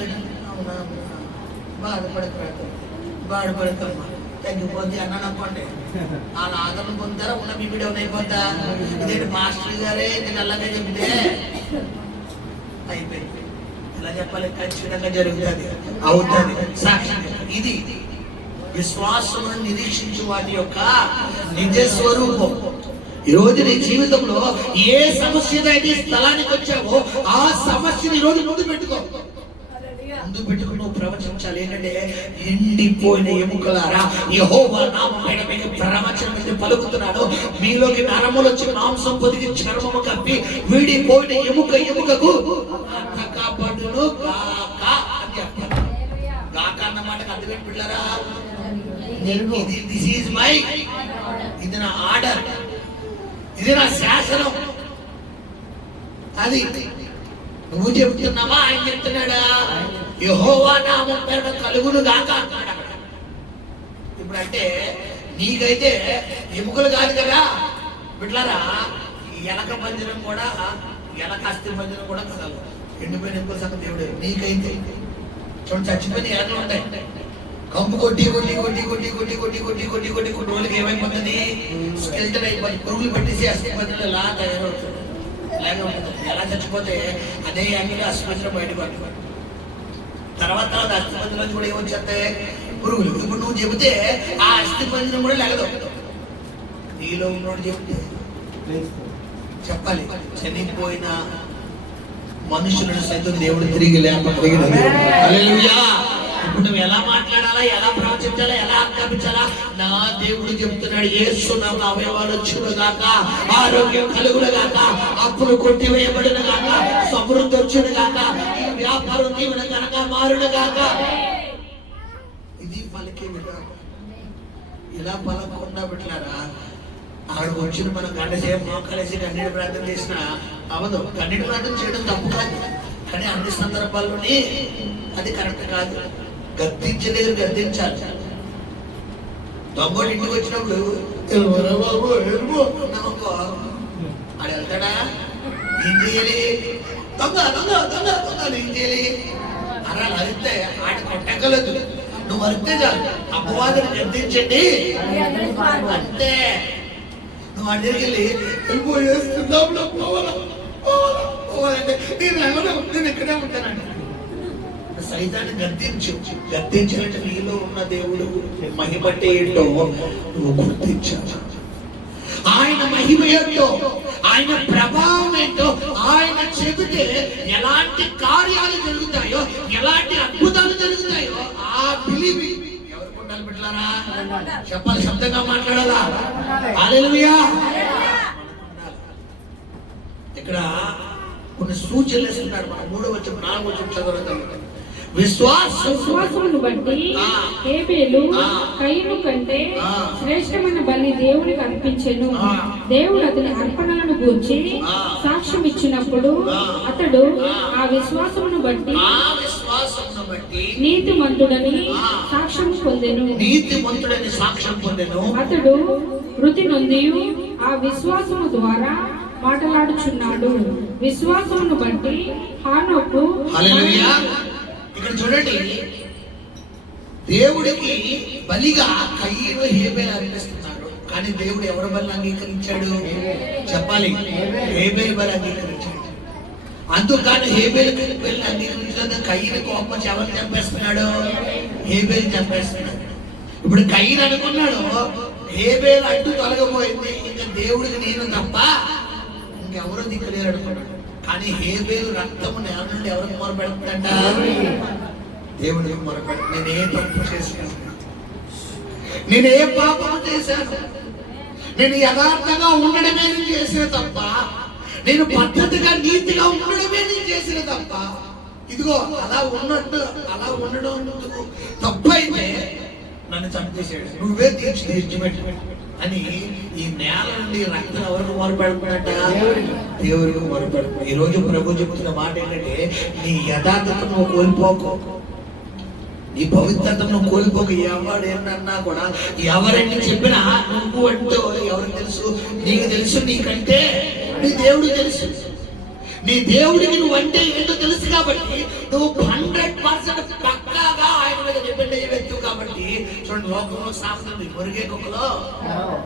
బాధపడతామ్మా తగ్గిపోద్ది అన్నాను అనుకోండి, వాళ్ళ ఆదరణ పొందుతారా, ఉన్న మీ వీడియో అయిపోద్దా? ఇదేంటి మాస్టర్ గారే నేను అలాగే చెప్తే అయిపోయింది. ఇలా చెప్పాలి, ఖచ్చితంగా జరుగుతుంది, అవుతుంది, సాక్ష్యం. ఇది విశ్వాసమును నిరీక్షించు వాటి యొక్క నిజ స్వరూపం. ఈ రోజు నీ జీవితంలో ఏ సమస్య అయితే స్థలానికి వచ్చావో ఆ సమస్యని ఈ రోజు ముందు పెట్టుకో. ముందు పెట్టుకుని నువ్వు ప్రవచించాలి. ఏంటంటే ఎండిపోయిన ఎముకలారా యెహోవా నామమున మీకు ప్రవచనం పలుకుతున్నాను, మీలోకి నరములు వచ్చి మాంసం పొదిగి చర్మము కప్పి వీడిపోయిన ఎముకకు అతకబడును గాక అని చెప్పారు. గాక అన్న మాటకు అర్థం ఏంటి పిల్లరా? దిస్ ఈజ్ మై, ఇది నా ఆర్డర్, ఇది నా శాసనం. అది నువ్వు చెబుతున్నావా, ఆయన చెప్తున్నాడా? యెహోవా నామం పేరున కలుగును గాక అన్నాడు. ఇప్పుడు అంటే నీకైతే ఎముకలు కాదు కదా బిడ్డలారా, ఎలక పంజరం కూడా, ఎలక అస్థి పంజరం కూడా కదలదు. ఎండిపోయిన ఎముకల సంగతి దేవుడే. నీకైతే చూడండి, చచ్చిపోయిన ఎలకలు ఉంటాయి, కంపు కొట్టి కొట్టి కొట్టి కొట్టి కొట్టి కొట్టి కొట్టి కొట్టి కొట్టి కొన్ని రోజులకి ఏమైపోతుంది? స్కెల్టన్ అయిపోతుంది. పురుగులు పెట్టేసి అస్థి పంజరం ఎలా తయారవుతుంది, అలాగే ఉంటుంది. ఎలా చచ్చిపోతే అదే యాంగిల్ అస్థిపంజరం బయటకు పట్టుకోండి. తర్వాత అస్థిపంజరం కూడా ఏమొచ్చేస్తాయి? పురుగులు. ఇప్పుడు నువ్వు చెబితే ఆ అస్థిపంజరం కూడా లేగదు. నీలో ఉన్నోడు చెబితే చెప్పాలి. చనిపోయిన మనుషులను సైతం దేవుడు తిరిగి లేపగలిగినది. హల్లెలూయా. ఇప్పుడు నువ్వు ఎలా మాట్లాడాలా, ఎలా ప్రవచించాలా, ఎలా ఆజ్ఞాపించాలా? నా దేవుడు చెప్తున్నాడు, యేసు నామమున అవయవాలు వచ్చును గాక, ఆరోగ్యం కలుగును గాక, అప్పులు కొట్టివేయబడును గాక, సమృద్ధి వచ్చును గాక, ఈ వ్యాపారం దీవెన గనక మారును గాక. ఇది పలికే విధానం. ఇలా పలకకుండా పెట్టారా? అక్కడికి వచ్చిన మనం గంట సేపు మోకాలేసి కన్నీటి ప్రార్థన చేసిన అవదు. కన్నీటి ప్రార్థన చేయడం తప్పు కాదు, కానీ అన్ని సందర్భాల్లోనే అది కరెక్ట్ కాదు. గద్దించే దగ్గర గద్దించాలి. దొంగోడు ఇంటికి వచ్చినప్పుడు నమ్మకో ఆడు వెళ్తాడా? ఏం చేయాలి? దొంగ దొంగ దొంగ దొంగ ఏం చేయాలి? అలా అరిస్తే ఆడ కొట్టగలదు. నువ్వు అరిస్తే చాలు, అపవాదిని గద్దించండి అంతే. నువ్వు ఆడి దగ్గరికి వెళ్ళి పోవాలంటే నేను ఇక్కడే ఉంటానండి. సైతాన్ని గద్దించాలంటే నీలో ఉన్న దేవుడు మహిమటే ఏంటో నువ్వు గుర్తించాలి. ఆయన మహిమ ఏంటో, ఆయన ప్రభావం ఏంటో ఆయన చెబితే ఎలాంటి కార్యాలు జరుగుతాయో, ఎలాంటి అద్భుతాలు జరుగుతాయో ఆ బిలీవి ఎవరికి ఉండాలి బిడ్డలారా? చెప్పాలి, శబ్దంగా మాట్లాడాలా? హల్లెలూయా. ఇక్కడ కొన్ని సూచనలు వేస్తున్నారు. మనం 3వ వచనం 4వ వచనం చదవగలుగుతాం. విశ్వాసమును బట్టి హేబెలు కయీను కంటే శ్రేష్టమైన బలి దేవునికి అర్పించెను. దేవుడు అతని అర్పణలను గూర్చి సాక్ష్యం ఇచ్చినప్పుడు అతడు ఆ విశ్వాసమును బట్టి నీతిమంతుడని సాక్ష్యం పొందెను. అతడు వృద్ధి నొంది ఆ విశ్వాసము ద్వారా మాట్లాడుచున్నాడు. విశ్వాసమును బట్టి హానోకు. హల్లెలూయా. ఇక్కడ చూడండి, దేవుడికి బలిగా కయీను హేబెలు అర్పిస్తున్నాడు. కానీ దేవుడు ఎవరి బలి అంగీకరించాడు? చెప్పాలి, హేబెలు బలి అంగీకరించాడు. అందుకని హేబెలు బలి అంగీకరించలేదు. కయీను కోపం ఎవరు చంపేస్తున్నాడు? హేబెలు చంపేస్తున్నాడు. ఇప్పుడు కయీను అనుకున్నాడు హేబెలు అడ్డు తొలగపోయింది, ఇంకా దేవుడికి నేను తప్ప ఇంకెవరో దిక్కులేరు అనుకున్నాడు. కానీ హేబెలు రక్తము నేల నుండి ఎవరికి మొరపెడుతుందంట? దేవుడికి మొరపెడు. నేనే తప్పు చేశాను, నేనే పాపము చేశాను, నేను యథార్థంగా ఉండడమే నేను చేసిన తప్ప, నేను పద్ధతిగా నీతిగా ఉండడమే నేను చేసిన తప్ప. ఇదిగో అలా ఉండడం తప్పైతే నన్ను చంపేసాడు, నువ్వే తీర్చిపెట్టు అని ఈ నేల నుండి రక్తం ఎవరికి మొరపెడుతున్నట్ట? దేవుడికి మొరపెడుతుంది. ఈ రోజు ప్రభు చెప్తున్న మాట ఏంటంటే, నీ యథార్థతను నువ్వు కోల్పోకు, నీ పవిత్రతను కోల్పోక. ఎవడు ఏంటన్నా కూడా, ఎవరెన్ని చెప్పినా నువ్వు అంటూ ఎవరికి తెలుసు? నీకు తెలుసు, నీకంటే నీ దేవుడికి తెలుసు. నీ దేవుడికి నువ్వంటే ఏంటో తెలుసు కాబట్టి నువ్వు 100% పక్కాగా ఆయన మీద డిపెండ్ అయ్యే వ్యక్తి కాబట్టి. చూడండి, లోకంలో సాగుతుంది మురిగే కుక్కలో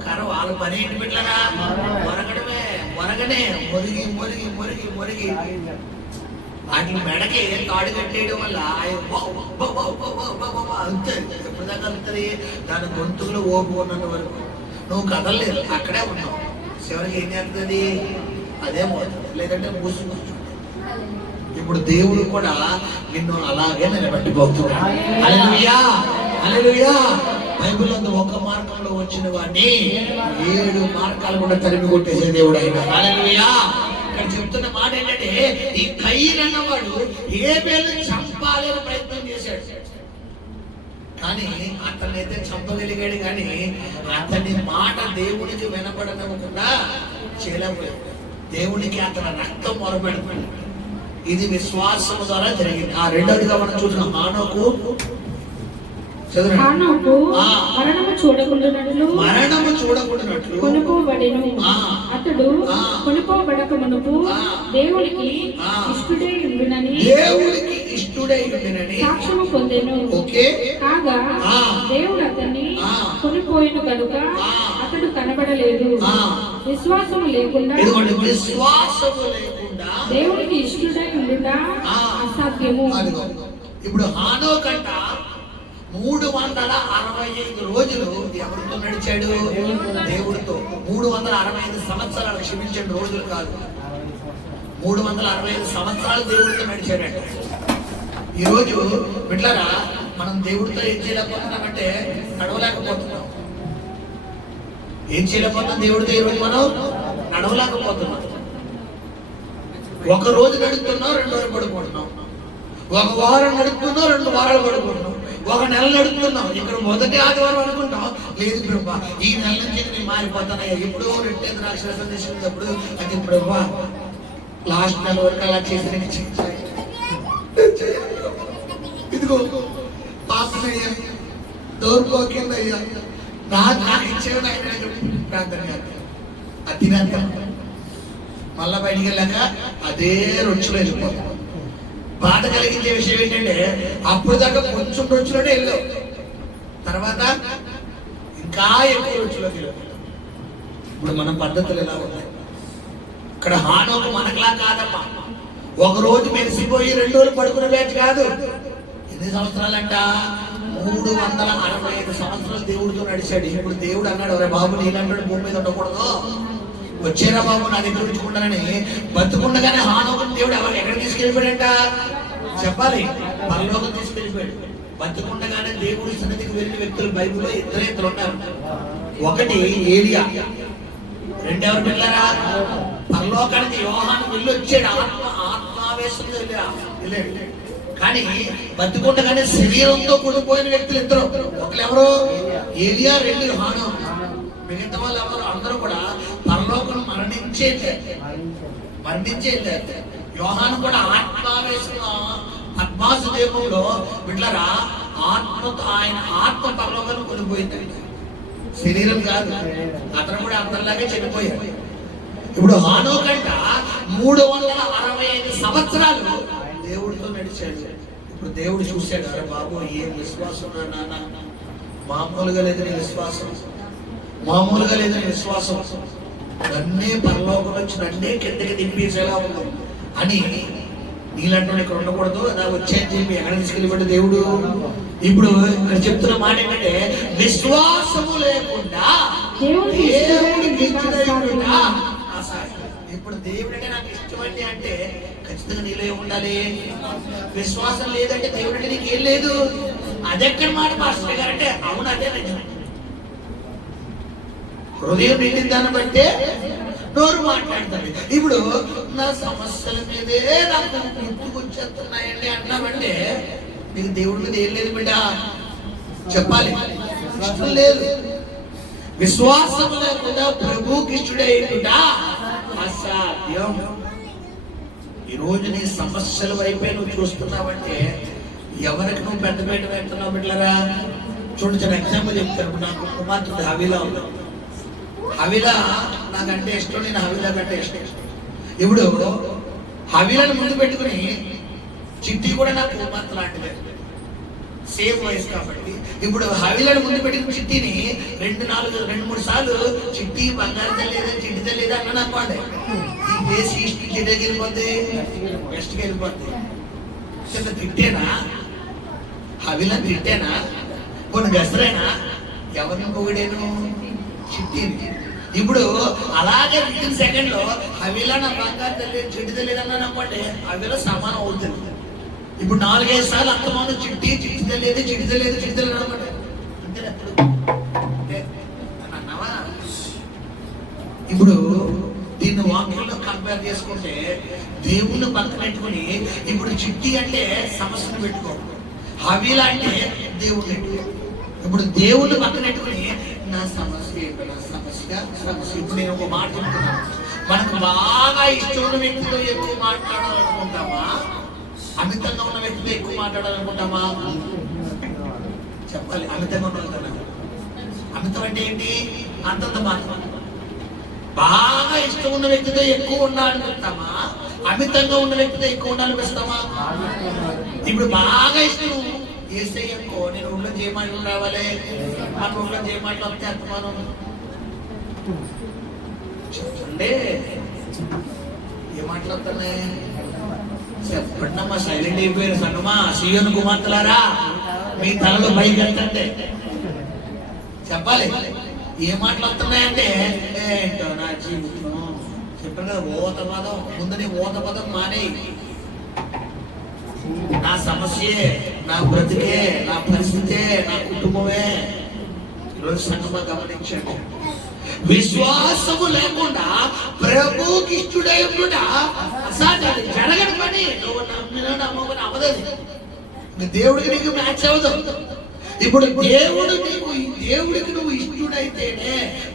కర వాళ్ళ పని ఏంటి బిడ్డలారా? మొరగనే మురిగి మురిగి మురిగి మురిగి వాటి మెడకి తాడు కట్టేయడం వల్ల అంతే. ఎప్పుడు దాకా వెళ్తుంది? దాని గొంతులో ఓపు ఉన్నంత వరకు నువ్వు కదలలేదు, అక్కడే ఉన్నావు. చివరికి ఏం చేస్తుంది? అదే పోతుంది, లేదంటే మూసి కూర్చుంటుంది. ఇప్పుడు దేవుడు కూడా నిన్ను అలాగే నిలబెట్టిపోతున్నాడు. హల్లెలూయా, హల్లెలూయా. బైబిల్లో ఒక మార్గంలో వచ్చిన వాడిని 7 మార్గాలు కూడా తరిమి కొట్టేసే దేవుడు ఆయన. హల్లెలూయా. ఇక్కడ చెప్తున్న మాట ఏంటంటే, ఈ కయీను అన్నవాడు హేబెలుని చంపాలని ప్రయత్నం చేశాడు. కానీ అతనైతే చంపగలిగాడు, కానీ అతని మాట దేవునికి వినపడనివ్వకుండా చేయలేకపోయాడు. దేవునికి అతని రక్తం మొరపెడుతుంది. ఇది విశ్వాసం ద్వారా జరిగింది. ఆ రెండోదిగా మనం చూసిన హానోకు మరణము చూడకుండానట్లు కొనుక్కోబడెను. అతడు కొనుక్కోబడక మునుపు దేవునికి ఇష్టుడై ఉండునని సాక్ష్యము పొందెను. కాగా దేవుడు అతన్ని కొనుక్కోయిన కనుక అతడు కనబడలేదు. విశ్వాసము లేకుండా దేవునికి ఇష్టుడై ఉండుట అసాధ్యము. ఇప్పుడు హానోకంట 365 రోజులు ఎవరితో నడిచాడు? దేవుడితో. 365 సంవత్సరాలు, క్షమించండి, రోజులు కాదు, 365 సంవత్సరాలు దేవుడితో నడిచాడంట. ఈరోజు బిడ్డలారా, మనం దేవుడితో ఏం చేయలేకపోతున్నామంటే నడవలేకపోతున్నాం. ఏం చేయలేకపోతున్నాం దేవుడితో? ఈరోజు మనం నడవలేకపోతున్నాం. ఒక రోజు నడుస్తున్నాం, 2 రోజులు పడుకుంటున్నాం. ఒక వారం నడుస్తున్నాం, 2 వారాలు పడుకుంటున్నాం. ఒక నెల నడుపుతున్నాం. ఇక్కడ మొదటి ఆదివారం అనుకుంటాం, లేదు బ్రహ్మ ఈ నెల నుంచి నేను మారిపోతానయ్యా. ఎప్పుడో 2 ద్రాక్షరసం తీసుకున్నప్పుడు అది బ్రహ్మ లాస్ట్ నెల వరకు అలా చేసి ఒప్పుకో, పాపనయ్యా, దౌర్భాగ్యందయ్యా, నాకు ఇచ్చేది ఆయన ప్రార్థన కాదు. అది తినంత మళ్ళా బయటికి వెళ్ళాక అదే రొచ్చులో వెళ్ళిపోతాం. బాధ కలిగించే విషయం ఏంటంటే అప్పుడు దాకా కొంచెం రొచ్చులోనే వెళ్ళావు, తర్వాత ఇంకా ఎక్కువ రొచ్చులోకి వెళ్ళావు. ఇప్పుడు మన పద్ధతులు ఎలా ఉన్నాయి? ఇక్కడ హానోకు మనకులా కాదమ్మా. ఒక రోజు మెరిసిపోయి 2 రోజులు పడుకునే బ్యాచ్ కాదు. ఎన్ని సంవత్సరాలంట? 365 సంవత్సరాలు దేవుడితో నడిచాడు. ఇప్పుడు దేవుడు అన్నాడు, ఒరే బాబు నీలాంటి భూమి మీద ఉండకూడదు, వచ్చేరా బాబు నా దగ్గర ఉంచుకుంటానని. బతుకుండగానే హానోకుని దేవుడు ఎక్కడ తీసుకెళ్ళిపోయాడంట చెప్పాలి? పరలోకం తీసుకెళ్ళిపోయాడు. బతుకుండగానే దేవుడి సన్నిధికి వెళ్ళిన వ్యక్తులు బైబిల్లో ఇద్దరు ఉన్నారు. ఒకటి ఏలియా, రెండెవరు పిల్లరా? పరలోకానికి యోహాను వెళ్ళి వచ్చాడు, ఆత్మావేశంతో వెళ్ళాడు. కానీ బతుకుండగానే శరీరంతో కూడిపోయిన వ్యక్తులు ఇద్దరు. ఒకరు ఏలియా, 2 హానో. మిగతా వాళ్ళు ఎవరు? అందరూ కూడా పరలోకం మరణించే. యోహాను కూడా ఆత్మావేశంలో పద్మాసు దీపంలో బిడ్డలారా ఆత్మతో ఆయన ఆత్మ పరలోకాన్ని కొనిపోయింది, శరీరం కాదు. అతను కూడా అందరిలాగే చనిపోయాడు. ఇప్పుడు హానోకంట 365 సంవత్సరాలు దేవుడితో నడిచాడు. ఇప్పుడు దేవుడు చూశాడు, అరే బాబు ఏం విశ్వాసం నాన్న, మామూలుగా లేదు నీ విశ్వాసం, మామూలుగా లేదు నీ విశ్వాసం, నన్నే పరలోకం వచ్చి నన్నే కిందకి దింపేసేలా ఉంది అని. నీలాంటి ఇక్కడ ఉండకూడదు, నాకు వచ్చేది చెప్పి ఎక్కడ తీసుకెళ్ళిపోయాడు దేవుడు. ఇప్పుడు ఇక్కడ చెప్తున్న మాట ఏంటంటే విశ్వాసము లేకుండా దేవుడికి ఇప్పుడు దేవుడు అంటే నాకు ఇష్టమండి అంటే ఖచ్చితంగా నీలో ఉండాలి. విశ్వాసం లేదంటే దేవుడు అంటే నీకు ఏం లేదు. అదెక్కడ మాట మాస్టర్ గారు అంటే అవును అదే నిజం. హృదయం నిండిన దాన్ని బట్టే నోరు మాట్లాడుతుంది. ఇప్పుడు నా సమస్యల మీదే నాకు గుర్తుకొచ్చేస్తున్నాయండి అన్నామంటే నీకు దేవుడి మీద ఏం లేదు బిడ్డ, చెప్పాలి. ఇష్టం లేదు. విశ్వాసం లేకుండా ప్రభువుకి ఇష్టడేయుట అసాధ్యం. ఈరోజు నీ సమస్యల వైపే నువ్వు చూస్తున్నావంటే ఎవరికి నువ్వు పెద్దపేట పెడుతున్నావు బిడ్డలరా? చూడండి, చిన్న ఎగ్జాంపుల్ చెప్తాను. నాకు కుమార్తె హవీలా ఉంది. హవీలా నాకంటే ఇష్టం, నేను హవీలా కంటే ఇష్టం. ఇప్పుడు హవీలను ముందు పెట్టుకుని చిట్టి కూడా నాకు కుమార్తె లాంటిదే, సేమ్ వయసు కాబట్టి. ఇప్పుడు హవీలను ముందు పెట్టుకుని చిట్టిని 2-3 సార్లు చిట్టి బంగారు తెలియదు, చిట్టి తెలియదు అన్నాను అనుకోండి, ఈ ప్లేస్ ఈస్ట్ చిట్టకి వెళ్ళిపోద్ది, వెస్ట్కి వెళ్ళిపోద్ది. చిన్న తిట్టేనా హవీలను? తిట్టేనా? కొన్ని వెసరేనా? ఎవరిని పొగిడేను? చిట్టిని. ఇప్పుడు అలాగే 15 సెకండ్లో హవీలా నా బంగారు తెలియదు, చిట్టి తెలియదు అన్నాను అనుకోండి, హవీలా సమానం అవుతుంది. ఇప్పుడు 4-5 సార్లు అంతమానం చిట్టి తెలియదు అనుకోండి, అంతే. అన్నావా? ఇప్పుడు దీన్ని వాక్యంలో కంపేర్ చేసుకుంటే దేవుణ్ణి పక్కన పెట్టుకుని ఇప్పుడు చిట్టి అంటే సమస్యను పెట్టుకో, హవీలా అంటే దేవుడు. ఇప్పుడు దేవుణ్ణి పక్కన పెట్టుకుని నా సమస్య ఇప్పుడు నేను ఒక మాట చెప్తున్నాను. మనకు బాగా ఇష్టం ఉన్న వ్యక్తితో ఎక్కువ మాట్లాడాలనుకుంటామా, అమితంగా ఉన్న వ్యక్తితో ఎక్కువ మాట్లాడాలనుకుంటామా? చెప్పాలి. అమితంగా ఉన్న, అమితం అంటే ఏంటి? అంతంత మాత్రం. బాగా ఇష్టం ఉన్న వ్యక్తితో ఎక్కువ ఉండాలనుకుంటామా, అమితంగా ఉన్న వ్యక్తితో ఎక్కువ ఉండాలనిపిస్తామా? ఇప్పుడు బాగా ఇష్టం ఏసై అనుకో, నేను ఊళ్ళో చేయమాటలు రావాలి, మన ఊళ్ళో చేయమాటలు వస్తే అర్థమానం చెప్పండి. ఏ మాటలు వస్తున్నాయి చెప్పండి అమ్మా. సైలెంట్ అయిపోయారు సంగమా. సీఎన్ కుమార్తెలారా మీ తలలో పైకి వెళ్తంటే చెప్పాలి. ఏ మాటలు వస్తున్నాయంటే ఏంటో నా జీవితం చెప్పాను కదా, ఓత పదం. ముందు నీ ఓత పదం మానే. నా సమస్యే, నా బ్రతికే, నా పరిస్థితే, నా కుటుంబమే. ఈరోజు సంగమా గమనించండి, విశ్వాసము లేకుండా ప్రభువుకి ఇష్టడై ఉండుట అసాధ్యం. జరగని పని. నువ్వు నమ్మినా నమ్మకని అవదది. దేవుడికి నీకు మ్యాచ్ అవ్వదు. ఇప్పుడు దేవుడికి నువ్వు ఇష్టడైతేనే,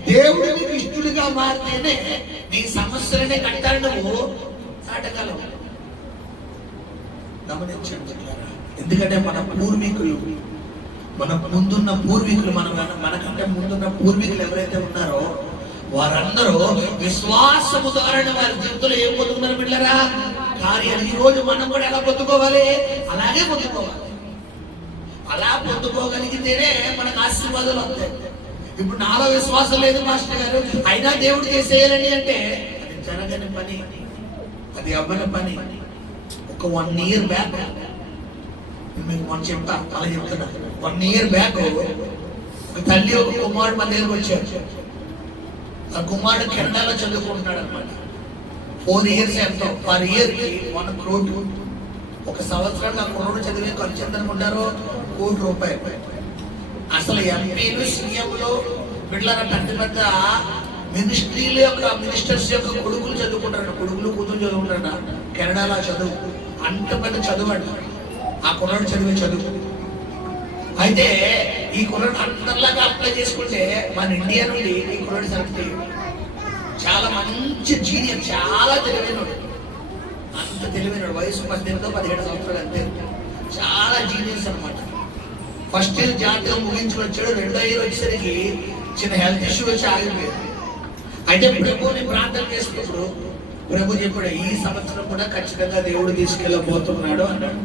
దేవుడు నీకు ఇష్టడుగా మారితేనే నీ సమస్యలనే కట్టాలి నువ్వు నాటకాలు. గమనించండి. ఎందుకంటే మన పూర్వీకులు, మన ముందున్న పూర్వీకులు, మనకంటే ముందున్న పూర్వీకులు ఎవరైతే ఉన్నారో వారందరూ విశ్వాసము ద్వారా వారి జీవితంలో ఏం పొందుకున్నారు బిడ్డలారా? కార్యాలు. ఈ రోజు మనం కూడా ఎలా పొందుకోవాలి? అలాగే పొందుకోవాలి. అలా పొందుకోగలిగితేనే మనకు ఆశీర్వాదాలు వస్తాయి. ఇప్పుడు నాలో విశ్వాసం లేదు మాస్టర్ గారు, అయినా దేవుడు చేసేయాలని అంటే అది జరగని పని, అది అవ్వని పని. ఒక 1 year బ్యాక్ మీకు మనం చెప్తా, అలా చెప్తున్నా. 1 year బ్యాక్ ఒక తల్లి ఒక కుమారుడు మన దగ్గరకు వచ్చారు. ఆ కుమారుడు కెనడాలో చదువుకుంటున్నాడు అనమాట. 4 years ఎంతో, పర్ ఇయర్ కి 1 crore. ఒక సంవత్సరానికి ఆ కుర్రోడు చదివే ఖర్చు ఎంత అనుకుంటారు? ₹1 కోటి. అసలు ఎంపీలు, సీఎంలు బిడ్డల పెద్ద పెద్ద మినిస్ట్రీల యొక్క మినిస్టర్స్ యొక్క కొడుకులు చదువుకుంటారు, కొడుకులు కూతురు చదువుకుంటారట కెనడాలో. చదువు అంత పెద్ద చదువు అంట ఆ కుర్రాడు చదివే చదువు. అయితే ఈ కుర్రాడు అందరిలాగా అప్లై చేసుకుంటే మన ఇండియా నుండి ఈ కుర్రాడు సెలెక్ట్ అయ్యాడు. చాలా మంచి జీనియర్, చాలా తెలివైనడు, అంత తెలివైనడు. వయసు 18-17 సంవత్సరాలు అంతే. చాలా జీనియస్ అనమాట. ఫస్ట్ ఇయర్ జాతీయం ముగించుకొని వచ్చాడు. 2వ ఇయర్ వచ్చేసరికి చిన్న హెల్త్ ఇష్యూ వచ్చి ఆగిపోయాడు. అయితే ప్రభుని ప్రార్థన చేసినప్పుడు ప్రభు చెప్పాడు, ఈ సంవత్సరం కూడా ఖచ్చితంగా దేవుడు తీసుకెళ్ళబోతున్నాడు అన్నాడు.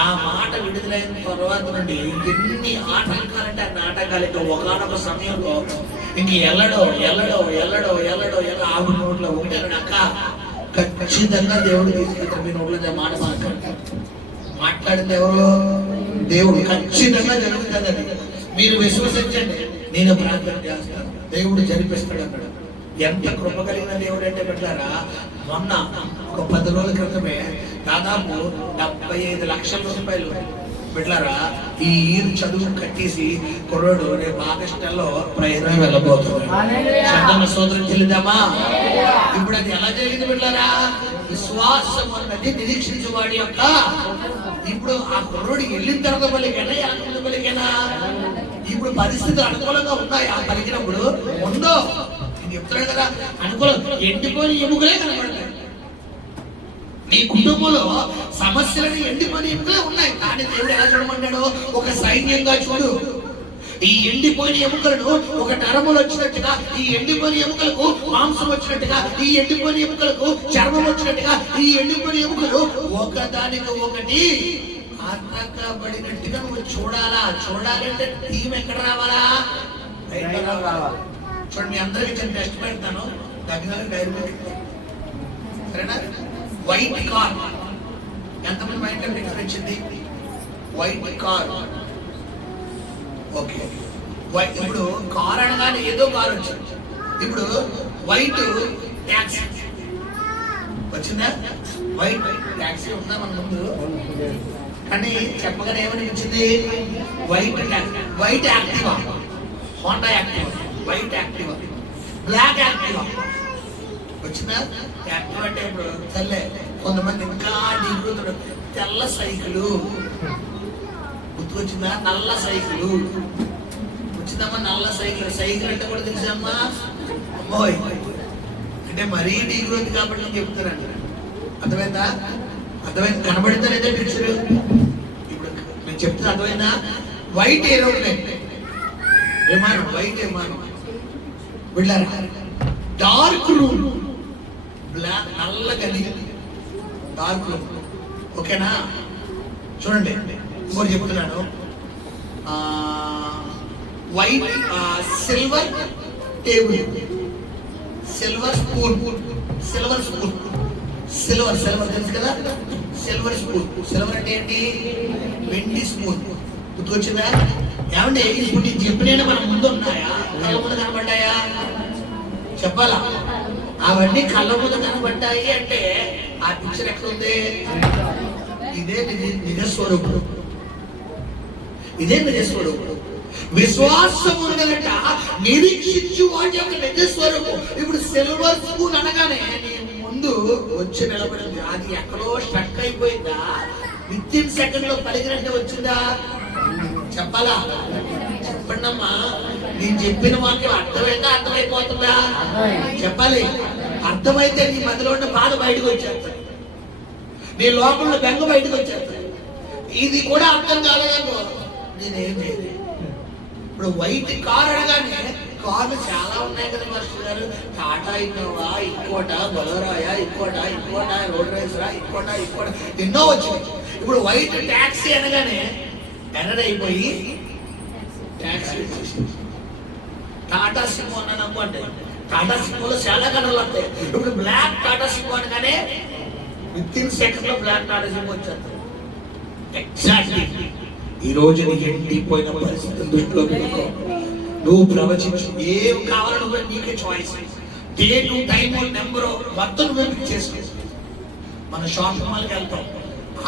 ఆ మాట విడుదలైన తర్వాత నుండి ఎన్ని ఆటంకాలంటే ఆ నాటకాలు ఇంకా ఒకనొక సమయంలో ఇంక ఎల్లడో ఆవిడ నోట్లో ఒకటే అక్క ఖచ్చితంగా దేవుడు తీసుకెళ్తాడు. మీ నోట్లో మాట మాట్లాడింది ఎవరు? దేవుడు. ఖచ్చితంగా జరుగుతుందని మీరు విశ్వసించండి, నేను ప్రార్థన చేస్తాను, దేవుడు జరిపిస్తాడు అన్నాడు. ఎంత కృప కలిగిన దేవుడు అంటే బిడ్డలారా, మొన్న ఒక 10 రోజుల క్రితమే దాదాపు 75 లక్షల రూపాయలు బిడ్డలారా ఈ ఇయర్ చదువు కట్టేసి కుర్రోడు రేపు ఆగస్టు నెలలో ప్రయాణం వెళ్ళబోతున్నాడు. సోదరం చెల్లిదామా? ఇప్పుడు అది ఎలా జరిగింది బిడ్డలారా? విశ్వాసం అన్నది నిరీక్షించేవాడి యొక్క. ఇప్పుడు ఆ కుర్రోడు వెళ్ళిన తర్వాత పలికేనా, యాకముందు పలికేనా? ఇప్పుడు పరిస్థితులు అనుకూలంగా ఉన్నాయి. ఆ పలికినప్పుడు ఉందో నేను చెప్తున్నాను కదా, అనుకూలం. ఎండిపోయిన ఎముకలే కనబడతాయి. నీ కుటుంబంలో సమస్యలని ఎండిపోయిన ఎముకలే ఉన్నాయి. కానీ దేవుడు ఎలా చూడమన్నాడు? ఒక సైన్యంగా చూడు. ఈ ఎండిపోయిన ఎముకలను ఒక నరములు వచ్చినట్టుగా, ఈ ఎండిపోయిన ఎముకలకు మాంసం వచ్చినట్టుగా, ఈ ఎండిపోయిన ఎముకలకు చర్మం వచ్చినట్టుగా, ఈ ఎండిపోయిన ఎముకలు ఒకదానికి ఒకటి అతకబడినట్టుగా నువ్వు చూడాలా. చూడాలంటే టీం ఎక్కడ రావాలా? చూడండి, మీ అందరికీ చిన్న టెస్ట్ పెడతాను. దగ్గర డైరీ సరేనా? White car. ఎంతమంది మైండ్ టెక్స్ట్ వచ్చింది? White car. Okay, white. ఇప్పుడు కార్ అనగానే ఏదో కార్ వచ్చింది. ఇప్పుడు వైట్ ట్యాక్సీ వచ్చిందా? వైట్ ట్యాక్సీ ఉందా మన ముందు? కానీ చెప్పగానే ఏమని వచ్చింది? White taxi. White Activa, Honda Activa, white Activa, black Activa వచ్చిందా? యాక్టివా అంటే ఇప్పుడు తెల్లే. కొంతమంది ఇంకా దిగుతాడు. తెల్ల సైకిల్ గుర్తుకొచ్చిందా? నల్ల సైకిల్ వచ్చిందమ్మా. నల్ల సైకిల్. సైకిల్ అంటే కూడా తెలుసమ్మా? అమ్మోయ్, అంటే మరీ దిగుతుంది కాబట్టి నేను చెప్తానండి. అర్థమైందా? అర్థమైంది? కనబడిందా లేదా పిక్చర్? ఇప్పుడు నేను చెప్తున్నా, అర్థమైందా? వైట్ ఏరోప్లేన్, విమానం, వైట్ విమానం వెళ్ళారా? డార్క్ రూమ్, బ్లాక్, నల్ల గది, డార్క్ రూమ్. ఓకేనా? చూడండి, ఇంకోటి చెప్తున్నాను. White silver table, silver spoon. Silver spoon, silver తెలుసు కదా? Silver spoon. సిల్వర్ అంటే ఏంటి? వెండి స్పూన్. గుర్తుకొచ్చిందా? ఏమంటే ఇప్పుడు నేను చెప్పిన మన ముందు ఉన్నాయా? కళ్ళ ముందు కనబడ్డాయా? చెప్పాలా? అవన్నీ కళ్ళ ముందు కనబడ్డాయి అంటే ఆ పిక్చర్ ఎక్కడ ఉంది? ఇదే నిజస్వరూపుడు. ఇదే నిజస్వరూపుడు. విశ్వాసం ఉన్నదట నిరీక్షించు వాటి యొక్క నిజస్వరూపం. ఇప్పుడు సిల్వర్ స్పూన్ అనగానే ముందు వచ్చి నిలబడింది. అది ఎక్కడో స్ట్రక్ అయిపోయిందా? వితిన్ సెకండ్ లో పలికినట్టు వచ్చిందా? చెప్పాలా? చెప్పండి అమ్మా. నేను చెప్పిన వాక్యం అర్థమైందా? అర్థమైపోతుందా? చెప్పాలి. అర్థమైతే నీ మధ్యలో ఉన్న బాధ బయటకు వచ్చేస్తుంది, నీ లోపల బెంగ బయటకు వచ్చేస్తుంది. ఇది కూడా అర్థం కాలేదనుకో నేనేం చేయలేదు. ఇప్పుడు వైట్ కార్ అనగానే కార్లు చాలా ఉన్నాయి కదా మాస్టర్ గారు, టాటా ఇన్నోవా, ఇంకోటా, బొలరాయా, ఇంకోటా, రోడ్ రైసరా, ఇంకోటా ఎన్నో వచ్చినాయి. ఇప్పుడు వైట్ ట్యాక్సీ అనగానే ఎర్రర్ అయిపోయి ట్యాక్సీ వచ్చేసి టాటా సిమ్ అన్నాను అనుకోండి, టాటా సిమ్లో చాలా కలర్లు వస్తాయి. ఇప్పుడు బ్లాక్ టాటా సిమ్ అనగానే విత్-ఇన్ సెకండ్ లో బ్లాక్ టాటా సిమ్ వచ్చేస్తుంది. ఎగ్జాక్ట్లీ ఈ రోజు నీకు ఎండిపోయిన పరిస్థితులు దృష్టిలో పెట్టుకో. నువ్వు ప్రవచించు, ఏం కావాలో నువ్వే, నీకే చాయిస్. డేటు, టైము, నెంబరు మొత్తం నువ్వే పిక్ చేసుకో. మన షాపింగ్ మాల్కి వెళ్తాం,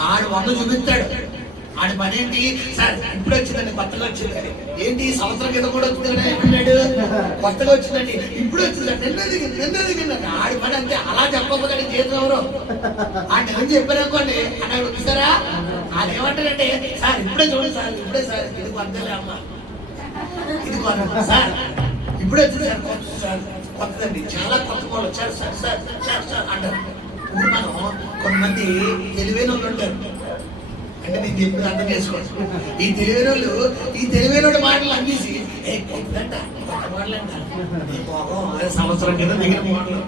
ఆడు 100 చూపిస్తాడు. ఆడి పని ఏంటి, సార్ ఇప్పుడు వచ్చిందండి, కొత్తగా వచ్చిందని. ఏంటి సంవత్సరం కింద కూడా వచ్చిందని ఏమన్నాడు, కొత్తగా వచ్చిందండి, ఇప్పుడు వచ్చిందండి, నిన్న దిగిందండి. ఆడి పని అంతే. అలా చెప్పకపోతే చేతులు ఎవరు ఆయన ఏం చెప్పారు అనుకోండి అని వచ్చారా, ఆయన ఏమంటారంటే సార్ ఇప్పుడే చూడండి సార్, ఇప్పుడే సార్ ఇది కొత్తలే అమ్మా, ఇది కొత్త సార్, ఇప్పుడే వచ్చింది సార్, కొత్త సార్, కొత్తదండి, చాలా కొత్త వాళ్ళు వచ్చారు సార్ సార్ సార్ సార్ అంటారు. ఇప్పుడు మనం కొంతమంది తెలివైన వాళ్ళు ఉంటారు, అంటే నేను చెప్పి అర్థం చేసుకోవచ్చు. ఈ తెలివైన మాటలు అందించి కొత్తదంట, కొత్త మాటలంట, సంవత్సరం కింద దగ్గర మాటలు.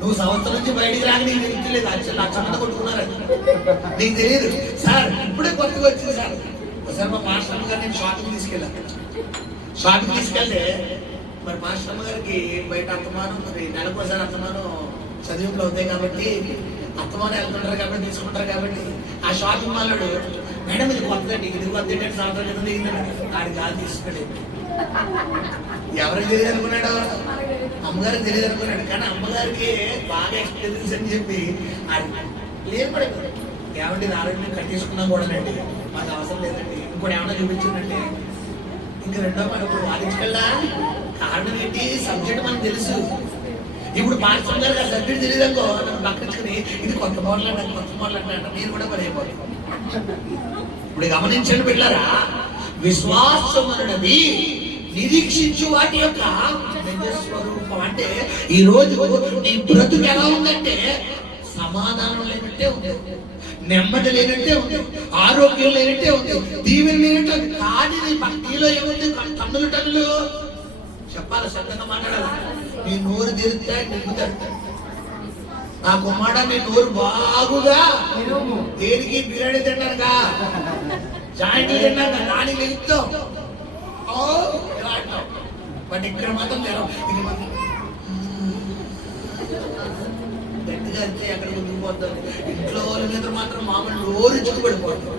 నువ్వు సంవత్సరం నుంచి బయటికి రాక నీకు తెలియలేదు, లక్ష మంది కొట్టుకున్నారు, నీకు తెలియదు. సార్ ఇప్పుడే కొత్తగా వచ్చింది సార్. ఒకసారి మా మాస్టర్ గారు నేను షాపింగ్ తీసుకెళ్తే మరి మాస్టర్ గారికి బయట అత్తమానం, మరి నెలకోసారి అత్తమానం చదివింపులు అవుతాయి కాబట్టి అత్తమానం వెళ్తుంటారు కాబట్టి తీసుకుంటారు కాబట్టి ఆ షాపింగ్ మాల్లోడు మేడం ఇది కొత్తదండి, ఇది కొత్త ఏంటంటే సంవత్సరం కింద దిగిందండి, ఆడి గాలి తీసుకున్నాడు. ఎవరికి తెలియదు అనుకున్నాడు, అమ్మగారికి తెలియదు అనుకున్నాడు. కానీ అమ్మగారికి బాగా ఎక్స్పీరియన్స్ అని చెప్పి అది లేదు పడిపోయింది. ఏమంటే ఇది ఆరోగ్యం కట్టేసుకున్నా కూడానండి, మాకు అవసరం లేదండి, ఇంకోటి ఏమన్నా చూపించిందంటే ఇంకా రెండో మాట ఇప్పుడు వాదించగలరా, కారణం ఏంటి, సబ్జెక్ట్ మనకు తెలుసు. ఇప్పుడు మాస్టర్ గారికి ఆ సబ్జెక్ట్ తెలియదు అనుకో, నన్ను పక్కనించుకుని ఇది కొత్త మోడల్ అంటే నేను కూడా పని అయిపోతాను. ఇప్పుడు గమనించండి బిడ్డలారా, విశ్వాసం అన్నది నిరీక్షించు వాటి యొక్క నిజ స్వరూపం. అంటే ఈ రోజు నీ బ్రతుకు ఎలా ఉందంటే సమాధానం లేనట్టే ఉంది, నెమ్మది లేనట్టే ఉంది, ఆరోగ్యం లేనట్టే ఉంది, దీవెన లేనట్టే ఉంది. కానీ నీ భక్తిలో ఏముంది, టన్నులు చెప్పాలి, శబ్దంగా మాట్లాడాలి. నీ నోరు తెరిస్తే నింపుతాడు. నా కుమ్మాట నీ నోరు బాగుగా దేనికి బిర్యానీ తిన్నానుగా, జాయింట్ తిన్నాక దాని వెళ్తాం ఇలా అంటాం. బట్ ఇక్కడ మాత్రం గట్టిగా వెళ్తే ఎక్కడ ముందుకుపోతాం. ఇంట్లో వాళ్ళ మీద మాత్రం మామూలు నోరు ఇచ్చుకుపడిపోతాం.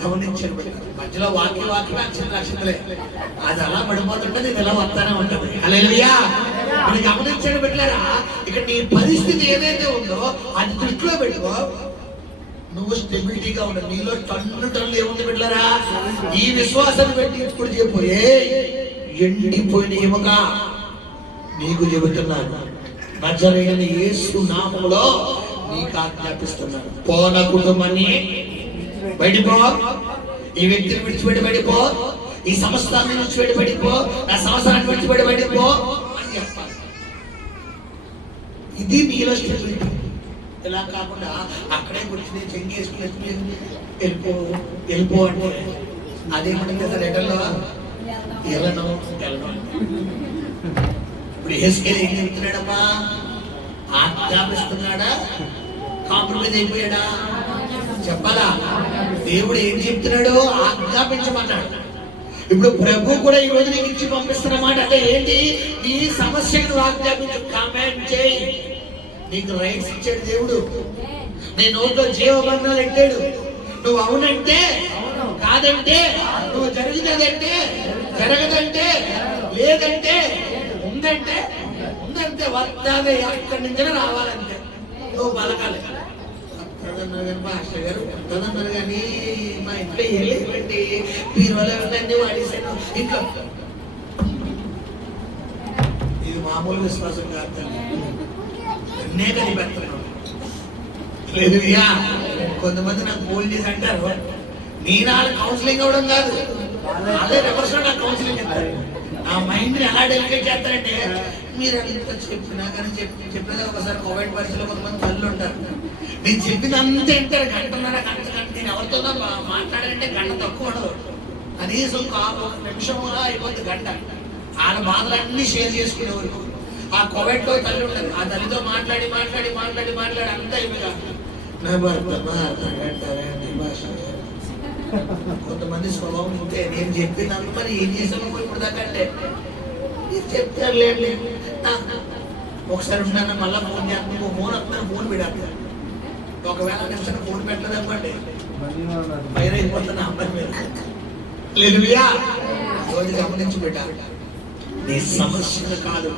గమనించండి, మధ్యలో వాక్యం నక్షత్రలే, అది అలా పడిపోతుంటే ఇది ఎలా వస్తానే ఉంటుంది. హల్లెలూయా. మీరు గమనించండి బిడ్డలారా, ఇక్కడ నీ పరిస్థితి ఏదైతే ఉందో అది దృష్టిలో పెట్టుకో, నువ్వు స్టెబిలిటీగా ఉండదు. నీలో టన్నులు ఏముంది బిడ్డలారా, ఈ విశ్వాసాన్ని పెట్టి ఇప్పుడు చెప్పు, ఎండిపోయిన ఎముక నీకు చెబుతున్నాను, నజరేయుడైన యేసు నామములో నీకు ఆజ్ఞాపిస్తున్నాను, పో నా కుటుంబాన్ని బయటిపో, ఈ వ్యక్తిని విడిచిపెట్టి బయటిపో, ఈ సంస్థాన్ని విడిచిపెట్టి బయటిపో, నా సంవత్సరాన్ని విడిచిపెట్టి బయటిపో అని చెప్పాలి. ఇది నీలో స్టెబిలిటీ. ఇలా కాకుండా అక్కడే కూర్చుని చెంగేసుకుని వెళ్ళిపో అంటే అదేమంటుంది కదా లెటర్లో వెళ్ళను. ఇప్పుడు హెస్కేల్ ఏం చెప్తున్నాడమ్మా, ఆజ్ఞాపిస్తున్నాడా, కాంప్రమైజ్ అయిపోయాడా? చెప్పాలా? దేవుడు ఏం చెప్తున్నాడు, ఆజ్ఞాపించమన్నాడు. ఇప్పుడు ప్రభు కూడా ఈ రోజు నీకు ఇచ్చి పంపిస్తున్నమాట. అంటే ఏంటి, నీ సమస్యను ఆజ్ఞాపించు, కామెంట్ చేయి. నీకు రైట్స్ ఇచ్చాడు దేవుడు, నీ నోట్లో జీవబంధాలు పెట్టాడు. నువ్వు అవునంటే కాదంటే, నువ్వు జరిగినదంటే జరగదంటే, లేదంటే ఉందంటే ఉందంటే, వద్దానే ఎక్కడి నుంచి రావాలంటే నువ్వు బలకాలి. మాస్టర్ గారు ఉంటుందన్నారు కానీ మా ఇంట్లో ఏం లేదండి, బీరువాలో ఉందండి వాడేసాను ఇంట్లో. ఇది మామూలు విశ్వాసం కాదు, అన్నే కనిపెడుతున్నాడు. లేదు కొంతమంది నాకు ఫోన్ చేసి అంటారు, నేను వాళ్ళ కౌన్సిలింగ్ అవ్వడం కాదు, వాళ్ళే రివర్స్ లో నాకు కౌన్సిలింగ్ ఇస్తారు. నా మైండ్ ని ఎలా డెలికేట్ చేస్తారంటే, మీరు ఎంత చెప్పినా కానీ చెప్పినా ఒకసారి కోవిడ్ పరిస్థితుల్లో కొంతమంది తల్లు ఉంటారు, నేను చెప్పిందంతా వింటారు. గంటన్నర గంట నేను ఎవరితో మాట్లాడాలంటే గంట తక్కువ ఉండదు, కనీసం ఒక నిమిషంలో అయిపోతుంది గంట. ఆయన బాధలన్నీ షేర్ చేసుకునేవారు. ఆ కోవిడ్లో తల్లి ఉంటుంది, ఆ తల్లితో మాట్లాడి మాట్లాడి మాట్లాడి మాట్లాడి అంతా అయిపోయా. నా భర్త కొంతమంది స్వభావం ఉంటే నేను చెప్పినంత మరి ఏం చేసాను ఇప్పుడు దాకా అంటే చెప్తారు లేదు. ఒకసారి ఉన్నాను మళ్ళీ ఫోన్ చేస్తాను, ఫోన్ వస్తున్నాను, ఫోన్ పెడాను. ఒకవేళ నిమిషం ఫోన్ పెట్టలేదు అనుకోండి పైన అయిపోతున్నా అమ్మాయి మీద. లేదు రోజు గమనించి పెట్టారు. నీ సమస్యను కాదు,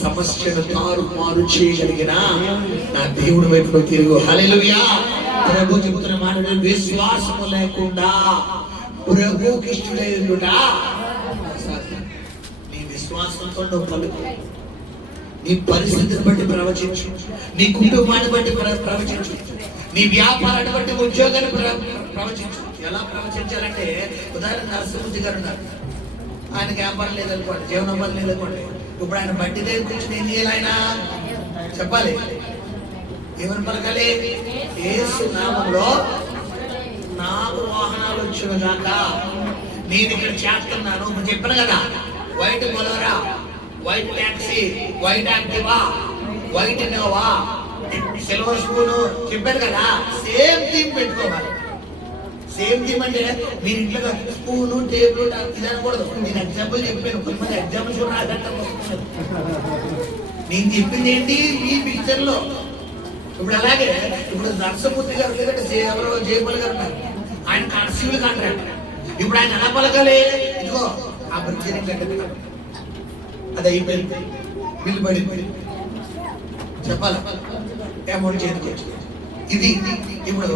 సమస్యను తారుమారు చేయగలిగిన నా దేవుడి వైపు తిరుగు. హల్లెలూయా. ప్రభు చెబుతున్న మాట, విశ్వాసము లేకుండా ప్రభువుకి ఇష్టడైనట. నీ విశ్వాసంతో నువ్వు పలుకు, నీ పరిస్థితిని బట్టి ప్రవచించు, నీ కుటుంబాన్ని బట్టి ప్రవచించు, నీ వ్యాపారాన్ని బట్టి ఉద్యోగాన్ని ప్రవచించు. ఎలా ప్రవచించాలంటే, ఉదాహరణ నరసింహుజీ గారు ఉన్నారు, ఆయనకి వ్యాపారం లేదనుకోండి, జీవనోపాధి లేదనుకోండి. ఇప్పుడు ఆయన బట్టి దగ్గర కూర్చొని ఏం చేయాలి? ఆయన చెప్పాలి, ఏమని పలకాలి? యేసు నామములో నాకు వాహనాలు వచ్చిన దాకా నేను ఇక్కడ చేస్తున్నాను. నువ్వు చెప్పాను కదా, white బొలోరా, white taxi, white Activa, white Innova, silver spoon చెప్పాను కదా. సేమ్ థీమ్ పెట్టుకోవాలి. సేమ్ థీమ్ అంటే మీరు ఇంట్లో స్పూను టేబుల్ ఇది అనకూడదు. నేను ఎగ్జాంపుల్ చెప్పాను, కొంతమంది ఎగ్జాంపుల్స్ కూడా నేను చెప్పింది ఏంటి ఈ పిక్చర్ లో. ఇప్పుడు అలాగే ఇప్పుడు నరసమూర్తి గారు లేదంటే ఎవరో జయపాల్ గారు ఉన్నారు, ఆయన సివిల్ కాంట్రాక్టర్. ఇప్పుడు ఆయన ఎలా పలకాలి? ఇదిగో ఆ బ్రిడ్జి అది అయిపోయింది, బిల్లు పడింది, చెప్పాలి, అమౌంట్ చేయించుకోవచ్చు. ఇది ఇప్పుడు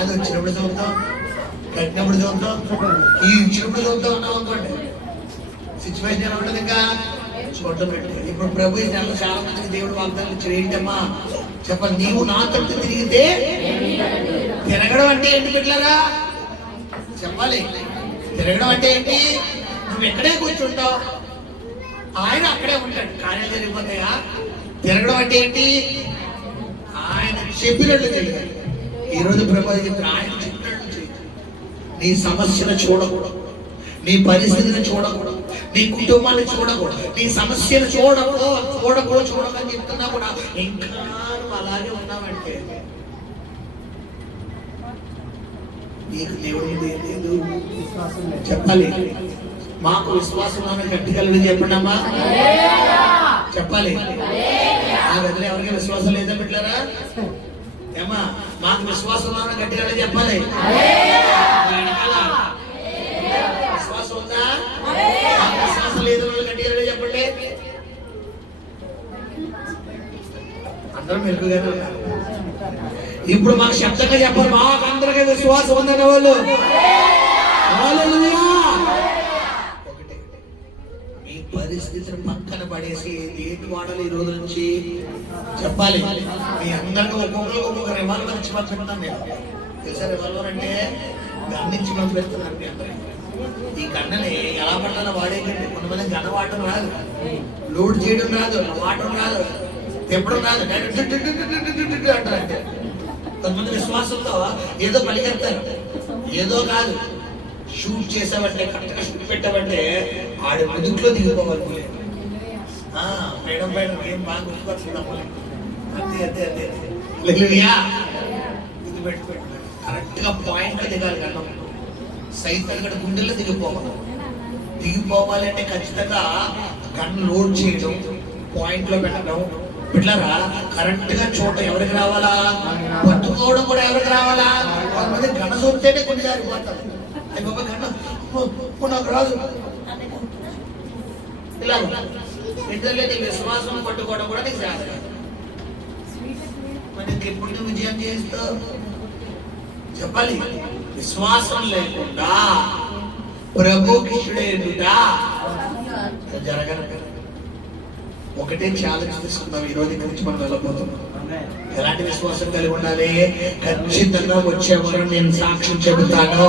అది వచ్చినప్పుడు చూద్దాం, కట్టినప్పుడు చూద్దాం, ఈ ఇచ్చినప్పుడు చూద్దాం ఉన్నాం అనుకోండి, సిచ్యువేషన్ ఎలా ఉంటుంది? ఇంకా చూడటం పెట్టి. ఇప్పుడు ప్రభు చాలా మందికి దేవుడు వాగ్దానం ఇచ్చాడు. ఏంటమ్మా చెప్పాలి? నీవు నా తట్టు తిరిగితే. తిరగడం అంటే ఏంటి బిడ్డలారా? చెప్పాలి. తిరగడం అంటే ఏంటి? నువ్వు ఎక్కడే కూర్చుంటావు, ఆయన అక్కడే ఉంటాడు. కార్యాలు జరిగిపోతాయా? తిరగడం అంటే ఏంటి? ఆయన చెప్పినట్టు తెలియదు. ఈరోజు ప్రభు చెప్పిన ఆయన చెప్పినట్టు చేయి. నీ సమస్యను చూడకూడదు, నీ పరిస్థితిని చూడకూడదు, నీ కుటుంబాన్ని చూడకూడదు, నీ సమస్యను చూడకని చెప్తున్నా కూడా ఇంకా నువ్వు అలాగే ఉన్నావంటే నీకు దేవుడి లేదు. చెప్పాలి, మాకు విశ్వాసంలోనే గట్టిగలిగి చెప్పండి అమ్మా. చెప్పాలి. ఆ గదిలో ఎవరికి విశ్వాసం లేదా బిడ్డలారా? ఏమా మాకు విశ్వాసంలోనే గట్టిగా చెప్పాలి. విశ్వాసం ఉందా? విశ్వాసం లేదు గట్టిగా చెప్పండి. అందరూ మెరుగుగానే ఉన్నారు. ఇప్పుడు మాకు శబ్దంగా చెప్పాలి, మాకు అందరికీ విశ్వాసం ఉందన్న వాళ్ళు. ఒకటి, మీ పరిస్థితిని పక్కన పడేసి ఏంటి వాడాలి ఈ రోజు నుంచి చెప్పాలి. మీ అందరికీ ఒక్కొక్క రివాల్వర్ ఇచ్చి పంపిస్తున్నాను నేను. తెలుసా రివాల్వర్ అంటే గన్నించి పంపిస్తున్నాను మీ అందరికి. ఈ గన్నని ఎలా పడాలో వాడేకండి. కొంతమంది గన్న వాడటం రాదు, లోడ్ చేయడం రాదు, వాడటం రాదు, తెప్పడం రాదు, అంటారంటే. కొంతమంది విశ్వాసంలో ఏదో పలికెత్తారు, ఏదో కాదు. షూట్ చేసావంటే, కరెక్ట్గా షూట్ పెట్టావంటే ఆడి ముదుట్లో దిగిపోవాలి. మేడం మేడం ఏం బాగా గుర్తుపడుతుంది. అంతే అంతే అంతే ఇది పెట్టుకోండి. కరెక్ట్గా పాయింట్లో దిగాలి. కన్నం సైతం ఇక్కడ గుండెల్లో దిగిపోవాలి అంటే ఖచ్చితంగా గన్ లోడ్ చేయడం, పాయింట్లో పెట్టడం. బిడ్డలారా కరెక్ట్ గా చోట ఎవరికి రావాలా? పట్టుకోవడం కూడా ఎవరికి రావాలా? కొంతమంది గన్న చూస్తేనే కొన్ని జారిపోతారు. అయ్యి బాబా గన్న నాకు రాదు. ఇలా బిడ్డలే నీ విశ్వాసం పట్టుకోవడం కూడా నీకు రాదు. మరి ఎప్పుడు నువ్వు విజయం చేస్తావు చెప్పాలి. విశ్వాసం లేకుండా ప్రభుకి ఇష్టడేందుడా జరగదు. ఒకటే ఛాలెంజ్ తీసుకున్నాం ఈ రోజు ఇక్కడి నుంచి మనం వెళ్ళబోతున్నాం. ఎలాంటి విశ్వాసం కలిగి ఉండాలి? ఖచ్చితంగా వచ్చేవారు నేను సాక్ష్యం చెబుతాను,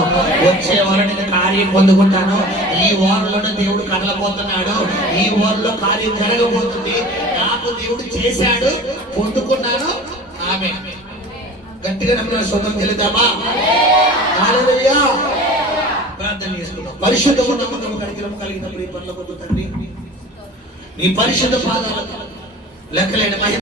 వచ్చేవారు నేను కార్యం పొందుకుంటాను. ఈ వారంలోనే దేవుడు కదలబోతున్నాడు, ఈ వారంలో కార్యం జరగబోతుంది. నాకు దేవుడు చేశాడు, పొందుకున్నాను. ఆమె గట్టిగా నమ్మిన సొంతం చెల్లిద్దామా? హల్లెలూయా. ప్రార్థన చేసుకుందాం. పరిశుద్ధము నమ్మకము కలిగిన ప్రియ పరలోకపు తండ్రి, నీ పరిశుద్ధ పాదాలకు లెక్కలేని మహిమ